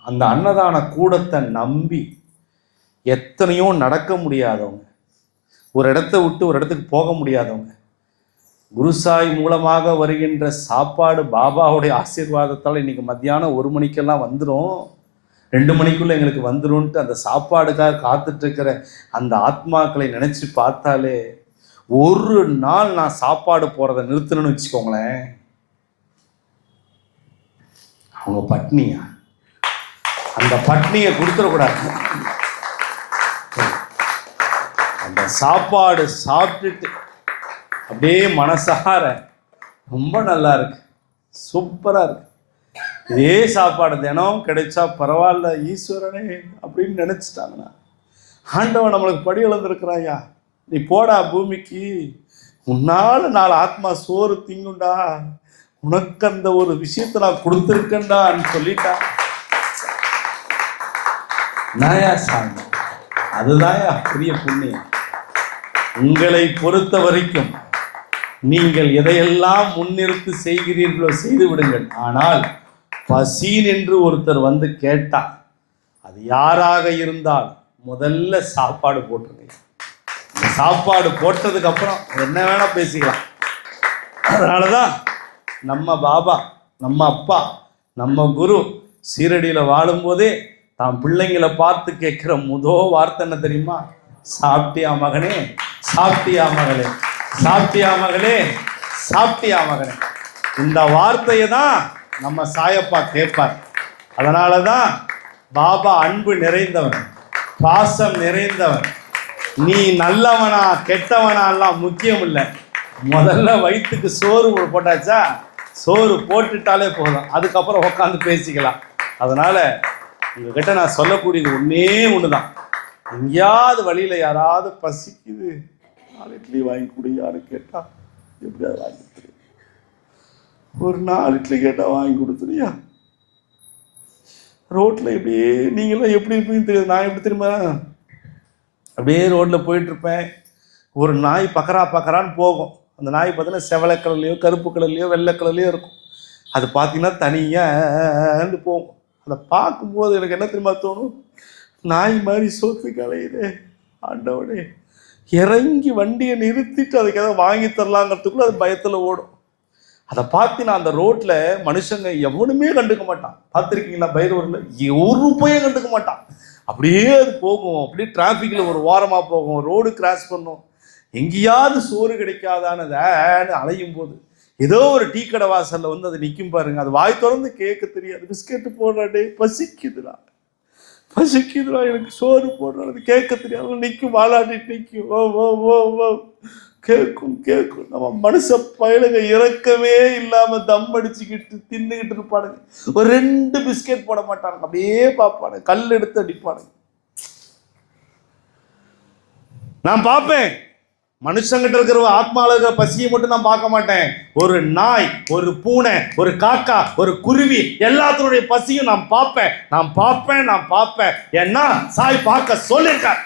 அந்த அன்னதான கூடத்தை நம்பி எத்தனையோ நடக்க முடியாதவங்க, ஒரு இடத்த விட்டு ஒரு இடத்துக்கு போக முடியாதவங்க, குருசாய் மூலமாக வருகின்ற சாப்பாடு பாபாவுடைய ஆசீர்வாதத்தால் இன்னைக்கு மத்தியானம் 1 மணிக்கெல்லாம் வந்துடும், 2 மணிக்குள்ள எங்களுக்கு வந்துரும்ன்ட்டு அந்த சாப்பாடுக்காக காத்துட்டு இருக்கிற அந்த ஆத்மாக்களை நினைச்சு பார்த்தாலே, ஒரு நாள் நான் சாப்பாடு போறதை நிறுத்தணும்னு வச்சுக்கோங்களேன், அவங்க பட்னியா, அந்த பட்னியை கொடுத்துடக்கூடாது. அந்த சாப்பாடு சாப்பிட்டுட்டு அப்படியே மனசார ரொம்ப நல்லா இருக்கு, சூப்பரா இருக்கு, இதே சாப்பாடு தினம் கிடைச்சா பரவாயில்ல ஈஸ்வரனே அப்படின்னு நினைச்சிட்டாங்கன்னா, ஆண்டவன் நம்மளுக்கு படி இழந்திருக்கிறாயா, நீ போடா பூமிக்கு, உன்னால 4 ஆத்மா சோறு திங்குண்டா, உனக்கு அந்த ஒரு விஷயத்தை நான் கொடுத்துருக்கேன்டான்னு சொல்லிட்டா. நாயா சாமி, அதுதாயா பெரிய புண்ணியம். உங்களை பொறுத்த வரைக்கும் நீங்கள் எதையெல்லாம் முன்னிறுத்தி செய்கிறீர்களோ செய்து விடுங்கள். ஆனால் பசின் என்று ஒருத்தர் வந்து கேட்டா, அது யாராக இருந்தால் முதல்ல சாப்பாடு போட்டுருங்க. சாப்பாடு போட்டதுக்கு அப்புறம் என்ன வேணா பேசிக்கலாம். அதனாலதான் நம்ம பாபா, நம்ம அப்பா, நம்ம குரு சீரடியில் வாழும்போதே தான் பிள்ளைங்களை பார்த்து கேட்குற முதல் வார்த்தை என்ன தெரியுமா? சாப்பிட்டியா மகனே, சாப்பிட்டியா மகளே, சாப்பிட்டியா மகளே, சாப்பிட்டியா மகனே. இந்த வார்த்தையை தான் நம்ம சாயப்பா கேட்பார். அதனால தான் பாபா அன்பு நிறைந்தவன், பாசம் நிறைந்தவன். நீ நல்லவனா கெட்டவனா எல்லாம் முக்கியம் இல்லை, முதல்ல வயிற்றுக்கு சோறு போட்டாச்சா, சோறு போட்டுட்டாலே போதும், அதுக்கப்புறம் உட்காந்து பேசிக்கலாம். அதனால உங்ககிட்ட நான் சொல்லக்கூடியது ஒன்னே ஒண்ணுதான், எங்கேயாவது வழியில யாராவது பசிக்குது, 4 இட்லி வாங்கி கொடுயான்னு கேட்டா எப்படியாவது வாங்கி கொடுத்துரு. ஒரு 4 இட்லி கேட்டா வாங்கி கொடுத்துருயா. ரோட்ல இப்படியே நீங்களாம் எப்படி இருப்பீங்கன்னு தெரியாது, நான் எப்படி தெரியுமா, அப்படியே ரோட்ல போயிட்டு இருப்பேன், ஒரு நாய் பக்கரான்னு போகும். அந்த நாய் பார்த்தீங்கன்னா செவலை கலர்லையோ கருப்பு கலர்லையோ வெள்ளை கலர்லையோ இருக்கும். அது பார்த்தீங்கன்னா தனியாக போகும். அதை பார்க்கும்போது எனக்கு என்ன தெரியுமா தோணும், நாய் மாதிரி சோத்து கலையுதே ஆண்டவனே, இறங்கி வண்டியை நிறுத்திட்டு அதுக்கு எதாவது வாங்கி தரலாங்கிறதுக்குள்ள அது பயத்தில் ஓடும். அதை பார்த்து நான் அந்த ரோட்டில் மனுஷங்க எவனுமே கண்டுக்க மாட்டான். பார்த்துருக்கீங்களா பைரவரில்? ஒரு ரூபாயும் கண்டுக்க மாட்டான். அப்படியே அது போகும், அப்படியே டிராஃபிக்கில் ஒரு வாரமாக போகும், ரோடு கிராஸ் பண்ணும். எங்கேயாவது சோறு கிடைக்காதான்னு அலையும் போது ஏதோ ஒரு டீ கடை வாசலில் வந்து அது நிற்கும் பாருங்க. அது வாய் திறந்து கேட்க தெரியாது. பிஸ்கெட்டு போடுறாடே, பசிக்குதுடா பசிக்குதுடா, எனக்கு சோறு போடுறான், அது கேட்க தெரியாது. நிற்கும், வாழாட்டிட்டு நிற்கும், ஓ ஓ ஓ ஓ கேட்கும் கேட்கும். நம்ம மனுஷ பயலுங்க இறக்கமே இல்லாமல் தம் அடிச்சுக்கிட்டு தின்னுக்கிட்டு இருப்பானுங்க. ஒரு 2 பிஸ்கெட் போட மாட்டானுங்க, அப்படியே பார்ப்பானுங்க, கல் எடுத்து அடிப்பானுங்க. நான் பார்ப்பேன், மனுஷங்கிட்ட இருக்கிற ஆத்மாவுல பசியை மட்டும் நான் பார்க்க மாட்டேன். ஒரு நாய், ஒரு பூனை, ஒரு காக்கா, ஒரு குருவி, எல்லாத்தினுடைய பசியும் நான் பார்ப்பேன். நான் பார்ப்பேன் நான் பார்ப்பேன். ஏன்னா சாய் பார்க்க சொல்லியிருக்கார்.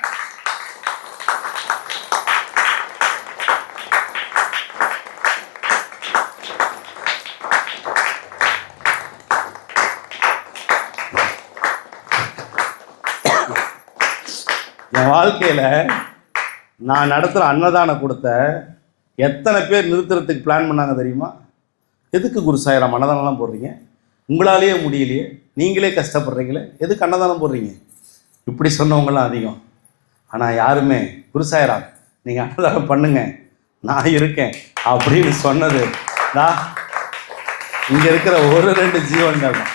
என் வாழ்க்கையில நான் நடத்துகிற அன்னதானம் கொடுத்த எத்தனை பேர் நிறுத்துறதுக்கு பிளான் பண்ணாங்க தெரியுமா? எதுக்கு குரு சாய்ராம் அன்னதானம்லாம் போடுறீங்க? உங்களாலேயே முடியலையே, நீங்களே கஷ்டப்படுறீங்களே, எதுக்கு அன்னதானம் போடுறீங்க? இப்படி சொன்னவங்களாம் அதிகம். ஆனால் யாருமே குரு சாய்ராம் நீங்கள் அன்னதானம் பண்ணுங்க, நான் இருக்கேன் அப்படின்னு சொன்னது நான் இங்கே இருக்கிற ஒரு 2 ஜீவன்கள் தான்.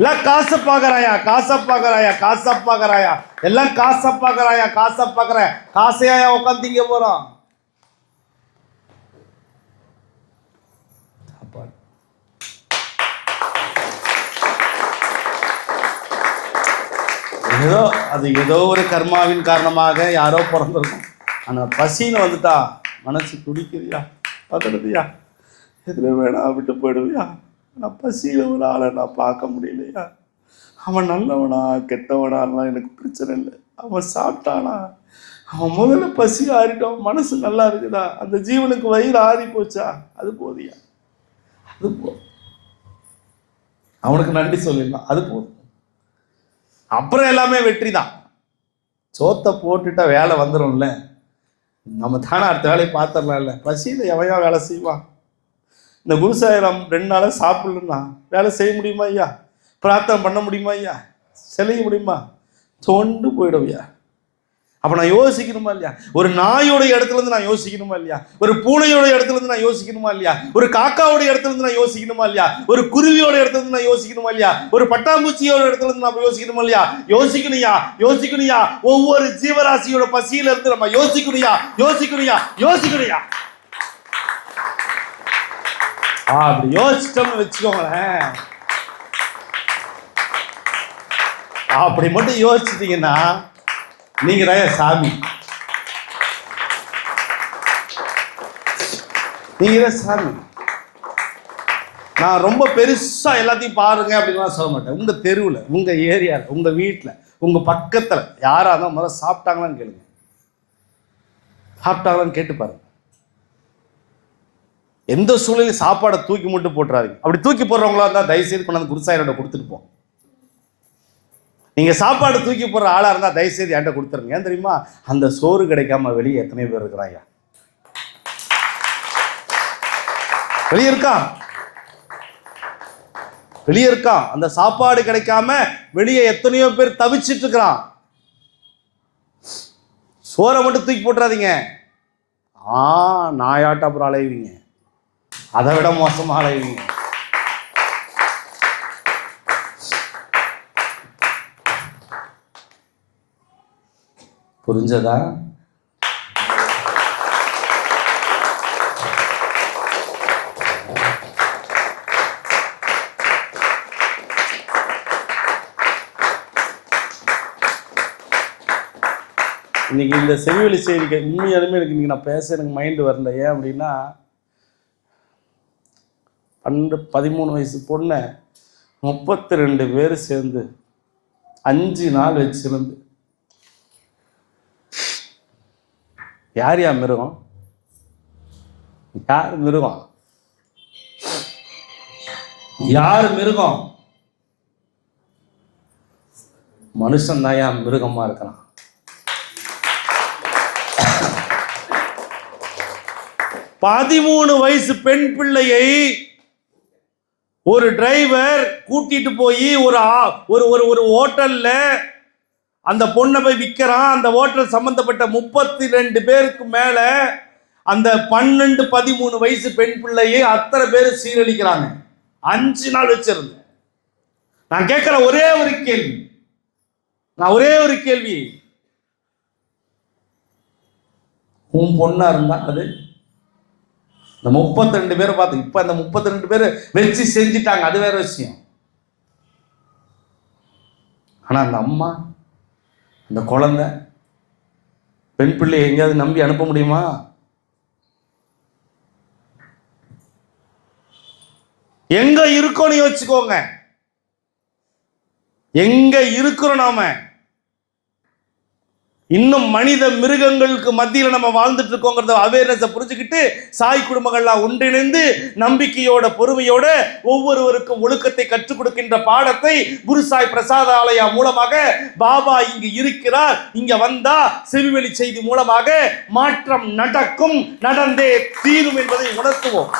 எல்லாம் காசை பார்க்கறாயா, காசை பார்க்கறாயா, காசை பார்க்கறாயா, எல்லாம் காசை பார்க்கறாயா, காசை பார்க்கற, காசையா உட்காந்து திங்க போறோம். ஏதோ அது ஏதோ ஒரு கர்மாவின் காரணமாக யாரோ பிறந்திருக்கும். ஆனால் பசின்னு வந்துட்டா மனசு துடிக்குதுயா, பதறுதியா, எதுல வேணா விட்டு போயிடுவியா. நான் பசியில் ஒரு ஆளை நான் பார்க்க முடியலையா. அவன் நல்லவனா கெட்டவனாலாம் எனக்கு பிரச்சனை இல்லை. அவன் சாப்பிட்டானா, அவன் முதல்ல பசி ஆறிட்டான், மனசு நல்லா இருக்குதா, அந்த ஜீவனுக்கு வயிறு ஆறி போச்சா, அது போதியா, அது போதும். அவனுக்கு நன்றி சொல்லிடலாம், அது போதும். அப்புறம் எல்லாமே வெற்றி தான். சோத்தை போட்டுட்டா வேலை வந்துடும்ல, நம்ம தானே அடுத்த வேலையை பார்த்துடலாம்ல. பசியில் எவையா வேலை செய்வான்? இந்த குரு சாய்ராம் 2 நாளாக சாப்பிடலன்னா வேலை செய்ய முடியுமா ஐயா? பிரார்த்தனை பண்ண முடியுமா ஐயா? செலைய முடியுமா? தொண்டு போயிடும் ஐயா. அப்போ நான் யோசிக்கணுமா இல்லையா? ஒரு நாயோட இடத்துலேருந்து நான் யோசிக்கணுமா இல்லையா? ஒரு பூனையோட இடத்துலேருந்து நான் யோசிக்கணுமா இல்லையா? ஒரு காக்காவோட இடத்துலேருந்து நான் யோசிக்கணுமா இல்லையா? ஒரு குருவியோட இடத்துலேருந்து நான் யோசிக்கணுமா இல்லையா? ஒரு பட்டாம்பூச்சியோட இடத்துலேருந்து நான் யோசிக்கணுமா இல்லையா? யோசிக்கணுயா, யோசிக்கணுயா. ஒவ்வொரு ஜீவராசியோட பசியில இருந்து நம்ம யோசிக்கணுயா, யோசிக்கணுயா, யோசிக்கணுயா. அப்படி யோசிச்சோம்னு வச்சுக்கோங்களேன், அப்படி மட்டும் யோசிச்சிட்டீங்கன்னா நீங்க தான் சாமி. நீங்க தான் சாமி. நான் ரொம்ப பெருசா எல்லாத்தையும் பாருங்க அப்படின்னு சொல்ல மாட்டேன். உங்க தெருவில், உங்க ஏரியாவில், உங்க வீட்டில், உங்க பக்கத்தில் யாரா இருந்தாலும் முதல்ல சாப்பிட்டாங்களான்னு கேளுங்க. சாப்பிட்டாங்களான்னு கேட்டு பாருங்க. எந்த சூழ்நிலையும் சாப்பாடை தூக்கி மட்டும் போட்டுறாதீங்க. அப்படி தூக்கி போடுறவங்களா இருந்தால் தயவுசெய்து கொண்டாந்து குருசாயரோட கொடுத்துட்டு போ. நீங்கள் சாப்பாடு தூக்கி போடுற ஆளாக இருந்தால் தயவுசெய்து என்கிட்ட கொடுத்துருங்க. ஏன் தெரியுமா? அந்த சோறு கிடைக்காம வெளியே எத்தனை பேர் இருக்கிறாங்க? வெளியே இருக்கான், வெளியே இருக்கான். அந்த சாப்பாடு கிடைக்காம வெளியே எத்தனையோ பேர் தவிச்சிட்டு இருக்கிறான். சோறை மட்டும் தூக்கி போட்டுறாதீங்க. நாயாட்ட அப்புறம் அலைவீங்க, அதை விட மோசமா அலைவீங்க. புரிஞ்சதா? இன்னைக்கு இந்த செவிவெளி செய்திக்கு உண்மையாலுமே எனக்கு இன்னைக்கு நான் பேச எனக்கு மைண்டு வரல. ஏன் அப்படின்னா, 13 வயசு பொண்ணை 32 பேர் சேர்ந்து 5 நாள் வச்சிருந்து, யார் மிருகம்? யார் மிருகம்? யார் மிருகம்? மனுஷன் தான் மிருகமா இருக்கிறான். பதிமூணு வயசு பெண் பிள்ளையை ஒரு டிரைவர் கூட்டிட்டு போய் ஒரு ஹோட்டல்ல அந்த பொண்ணை போய் விற்கிறான். அந்த ஹோட்டல் சம்பந்தப்பட்ட 32 பேருக்கு மேல அந்த 12-13 வயசு பெண் பிள்ளையை அத்தனை பேர் சீரழிக்கிறாங்க. 5 நாள் வச்சிருந்தேன். நான் கேட்கிற ஒரே ஒரு கேள்வி, உன் பொண்ணா இருந்தா அது இந்த 32 பேரை பார்த்து, இப்ப அந்த 32 பேரை வச்சு செஞ்சிட்டாங்க, அது வேற விஷயம். ஆனா அந்த அம்மா, அந்த குழந்தை, பெண் பிள்ளையை எங்கேயாவது நம்பி அனுப்ப முடியுமா? எங்க இருக்கோன்னு யோசிச்சுக்கோங்க. எங்க இருக்கிறோம் நாம? இன்னும் மனித மிருகங்களுக்கு மத்தியில் நம்ம வாழ்ந்துட்டு இருக்கோங்கிறத அவேர்னஸை புரிஞ்சுக்கிட்டு சாய் குடும்பங்கள்லாம் ஒன்றிணைந்து நம்பிக்கையோட பொறுமையோட ஒவ்வொருவருக்கும் ஒழுக்கத்தை கற்றுக் கொடுக்கின்ற பாடத்தை குரு சாய் பிரசாதாலயா மூலமாக பாபா இங்கு இருக்கிறார், இங்க வந்தா செவிவெளி செய்தி மூலமாக மாற்றம் நடக்கும், நடந்தே தீரும் என்பதை உணர்த்துவோம்.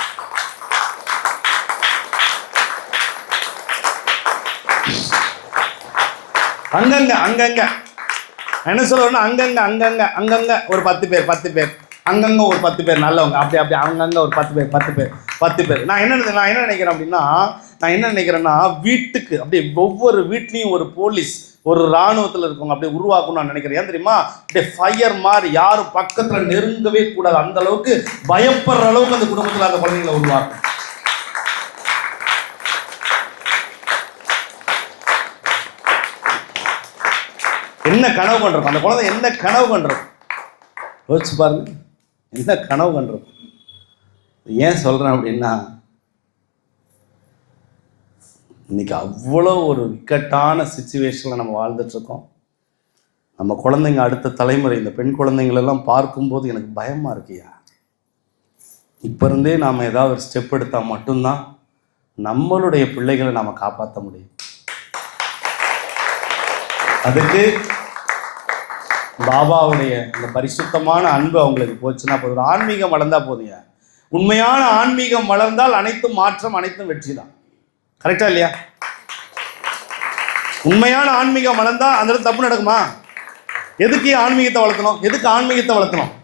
அங்கங்க என்ன சொல்றேன்னா, அங்கங்க ஒரு 10 பேர், அங்கங்க ஒரு 10 பேர் நல்லவங்க, அப்படி அங்கங்க ஒரு 10 பேர். நான் என்ன நினைக்கிறேன் அப்படின்னா, வீட்டுக்கு அப்படியே ஒவ்வொரு வீட்லையும் ஒரு போலீஸ், ஒரு இராணுவத்தில் இருக்கவங்க அப்படியே உருவாக்கணும்னு நான் நினைக்கிறேன். ஏன் தெரியுமா? அப்படியே ஃபயர் மாதிரி யாரும் பக்கத்துல நெருங்கவே கூடாது, அந்த அளவுக்கு பயப்படுற அளவுக்கு அந்த குடும்பத்தில் அந்த குழந்தைங்களை உருவாக்கும். என்ன கனவு பண்றோம்? அந்த குழந்தை என்ன கனவு பண்றோம் யோசிச்சு பாருங்க. என்ன கனவு பண்றோம்? ஏன் சொல்றேன் அப்படின்னா, இன்னைக்கு அவ்வளோ ஒரு இக்கட்டான சிச்சுவேஷன்ல நம்ம வாழ்ந்துட்டு இருக்கோம். நம்ம குழந்தைங்க, அடுத்த தலைமுறை, இந்த பெண் குழந்தைங்களெல்லாம் பார்க்கும்போது எனக்கு பயமா இருக்குயா. இப்ப இருந்தே நாம ஏதாவது ஒரு ஸ்டெப் எடுத்தா மட்டும்தான் நம்மளுடைய பிள்ளைகளை நாம காப்பாற்ற முடியும். அதுக்கு பாபாவுடைய இந்த பரிசுத்தமான அன்பு அவங்களுக்கு போச்சுன்னா போதும். ஆன்மீகம் வளர்ந்தா போதுங்க. உண்மையான ஆன்மீகம் வளர்ந்தால் அனைத்தும் மாற்றம், அனைத்தும் வெற்றி தான். கரெக்டா இல்லையா? உண்மையான ஆன்மீகம் வளர்ந்தா அந்த தப்பு நடக்குமா? எதுக்கு ஆன்மீகத்தை வளர்த்தணும்?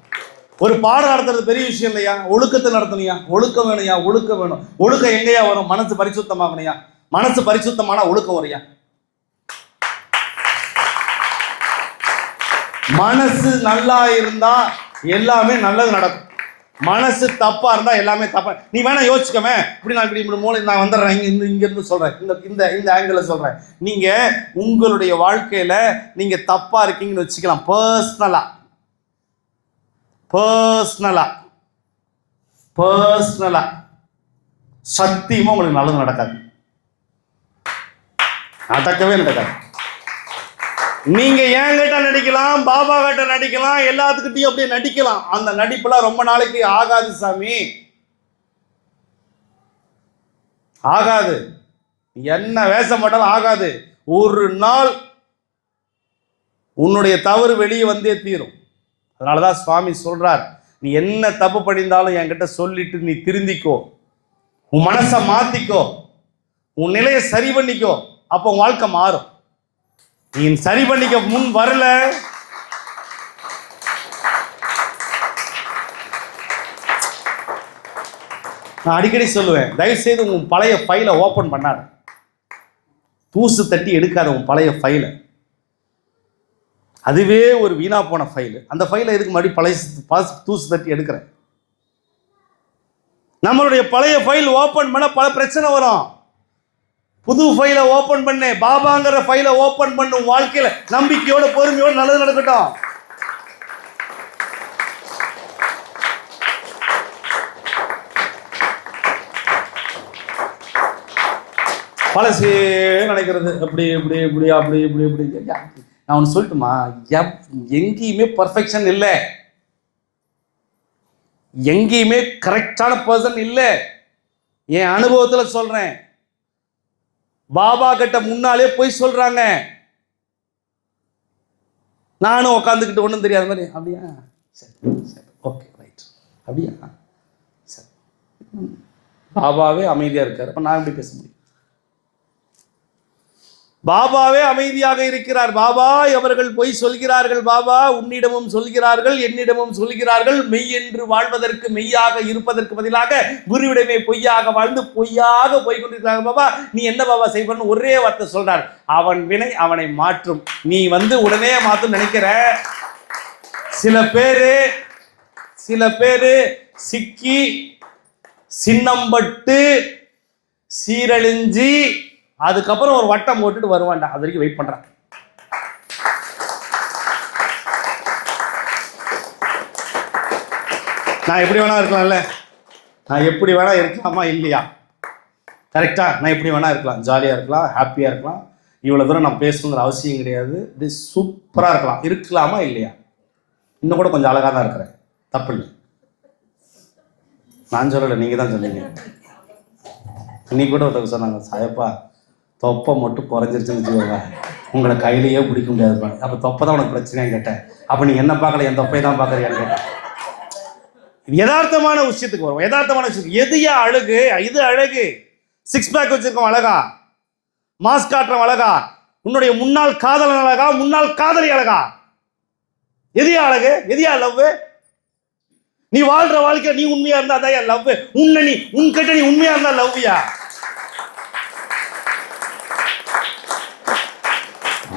ஒரு பாடம் நடத்துறது பெரிய விஷயம் இல்லையா? ஒழுக்கத்தை நடத்தணுயா, ஒழுக்கம் வேணும்யா, ஒழுக்கம் வேணும். ஒழுக்கம் எங்கேயா வரும்? மனசு பரிசுத்தமாகணுயா. மனசு பரிசுத்தமான ஒழுக்கம் வரையா. மனசு நல்லா இருந்தா எல்லாமே நல்லது நடக்கும். மனசு தப்பா இருந்தா எல்லாமே தப்பா. நீ வேணா யோசிக்கவே, இப்படி மூளை நான் வந்துடுறேன், இங்க இருந்து சொல்றேன், இந்த ஆங்கிள் சொல்றேன். நீங்க உங்களுடைய வாழ்க்கையில நீங்க தப்பா இருக்கீங்கன்னு வச்சுக்கலாம். பர்சனலா சத்தியமா உங்களுக்கு நல்லது நடக்காது. நீங்க ஏன் கிட்ட நடிக்கலாம், பாபா கிட்ட நடிக்கலாம், எல்லாத்துக்கிட்டையும் அப்படியே நடிக்கலாம். அந்த நடிப்புலாம் ரொம்ப நாளைக்கு ஆகாது சாமி, ஆகாது. என்ன வேஷம் போட்டாலும் ஆகாது. ஒரு நாள் உன்னுடைய தவறு வெளியே வந்தே தீரும். அதனாலதான் சுவாமி சொல்றார், நீ என்ன தப்பு பண்ணியிருந்தாலும் என்கிட்ட சொல்லிட்டு நீ திருந்திக்கோ, உன் மனசை மாத்திக்கோ, உன் நிலையை சரி பண்ணிக்கோ, அப்போ உன் வாழ்க்கை மாறும். நீ சரி பண்ணிக்க முன் வரல, நான் அடிக்கடி சொல்லுவேன், தயவு செய்து உன் பழைய ஃபைலை ஓபன் பண்ணாத, தூசு தட்டி எடுக்காத உன் பழைய ஃபைலை. அதுவே ஒரு வீணா போன ஃபைல். அந்த ஃபைலை எதுக்கு மறுபடியும் பழைய தூசு தட்டி எடுக்கிறேன்? நம்மளுடைய பழைய ஃபைல் ஓபன் பண்ண பல பிரச்சனை வரும். புது ஃபைலை ஓபன் பண்ணு, பாபாங்கிற ஃபைலை ஓபன் பண்ணும். வாழ்க்கையில நம்பிக்கையோட பொறுமையோட நல்லது நடக்கட்டும். பழசே நினைக்கிறது அப்படி இப்படி இப்படி அப்படி இப்படி இப்படி. நான் ஒன்று சொல்லட்டுமா, எங்கேயுமே பர்ஃபெக்ஷன் இல்லை, எங்கேயுமே கரெக்டான பர்சன் இல்லை. என் அனுபவத்தில் சொல்றேன், பாபா கிட்ட முன்னாலே போய் சொல்றாங்க. நானும் உட்காந்துக்கிட்டு ஒன்றும் தெரியாத மாதிரி, அப்படியா சரி சரி ஓகே ரைட், அப்படியா சரி. பாபாவே அமைதியா இருக்காரு, அப்ப நான் எப்படி பேச முடியும்? பாபாவே அமைதியாக இருக்கிறார். பாபா அவர்கள் பொய் சொல்கிறார்கள், பாபா உன்னிடமும் சொல்கிறார்கள் என்னிடமும் சொல்கிறார்கள், மெய் என்று வாழ்வதற்கு மெய்யாக இருப்பதற்கு பதிலாக குருவிடமே பொய்யாக வாழ்ந்து பொய்யாக போய் கொண்டிருக்கிறாங்க. பாபா நீ என்ன பாபா செய்வன்னு ஒரே வார்த்தை சொல்றார், அவன் வினை அவனை மாற்றும். நீ உடனே மாற்றும் நினைக்கிற. சில பேரு சிக்கி சின்னம்பட்டு சீரழிஞ்சி அதுக்கப்புறம் ஒரு வட்டம் போட்டுட்டு வருவான்டா, அது வரைக்கும் வெயிட் பண்றான். நான் எப்படி வேணா இருக்கலாம்ல, நான் எப்படி வேணா இருக்கலாமா இல்லையா? கரெக்டா? நான் எப்படி வேணா இருக்கலாம், ஜாலியா இருக்கலாம், ஹாப்பியா இருக்கலாம், இவ்வளவு தூரம் நான் பேசணுங்கிற அவசியம் கிடையாது, இப்படி சூப்பரா இருக்கலாம். இருக்கலாமா இல்லையா? இன்னும் கூட கொஞ்சம் அழகா தான் இருக்கிறேன், தப்பு இல்லை. நான் சொல்லலை, நீங்க தான் சொன்னீங்க. இன்னைக்கு கூட ஒருத்தவங்க சொன்னாங்க, சாயப்பா தொப்பை மட்டும் குறைஞ்சிருச்சுன்னு வச்சுக்கோங்க, உங்களை கையிலேயே பிடிக்க முடியாதுப்பா. அப்போ தொப்பை தான் உனக்கு பிரச்சனையான்னு கேட்டேன். அப்போ நீ என்ன பார்க்கல, என் தொப்பையை தான் பார்க்குறியான்னு கேட்டேன். இது யதார்த்தமான விஷயத்துக்கு வரும், யதார்த்தமான விஷயத்துக்கு. எதுயா அழகு? இது அழகு. சிக்ஸ் பேக் வச்சிருக்கோம் அழகா, மாஸ்க் காட்டுறோம் அழகா, உன்னுடைய முன்னாள் காதலன் அழகா, முன்னாள் காதலி அழகா? எதையா அழகு? எதையா லவ்? நீ வாழ்ற வாழ்க்கை நீ உண்மையா இருந்தா அதான் லவ். உன்கிட்ட நீ உண்மையா இருந்தா லவ்யா?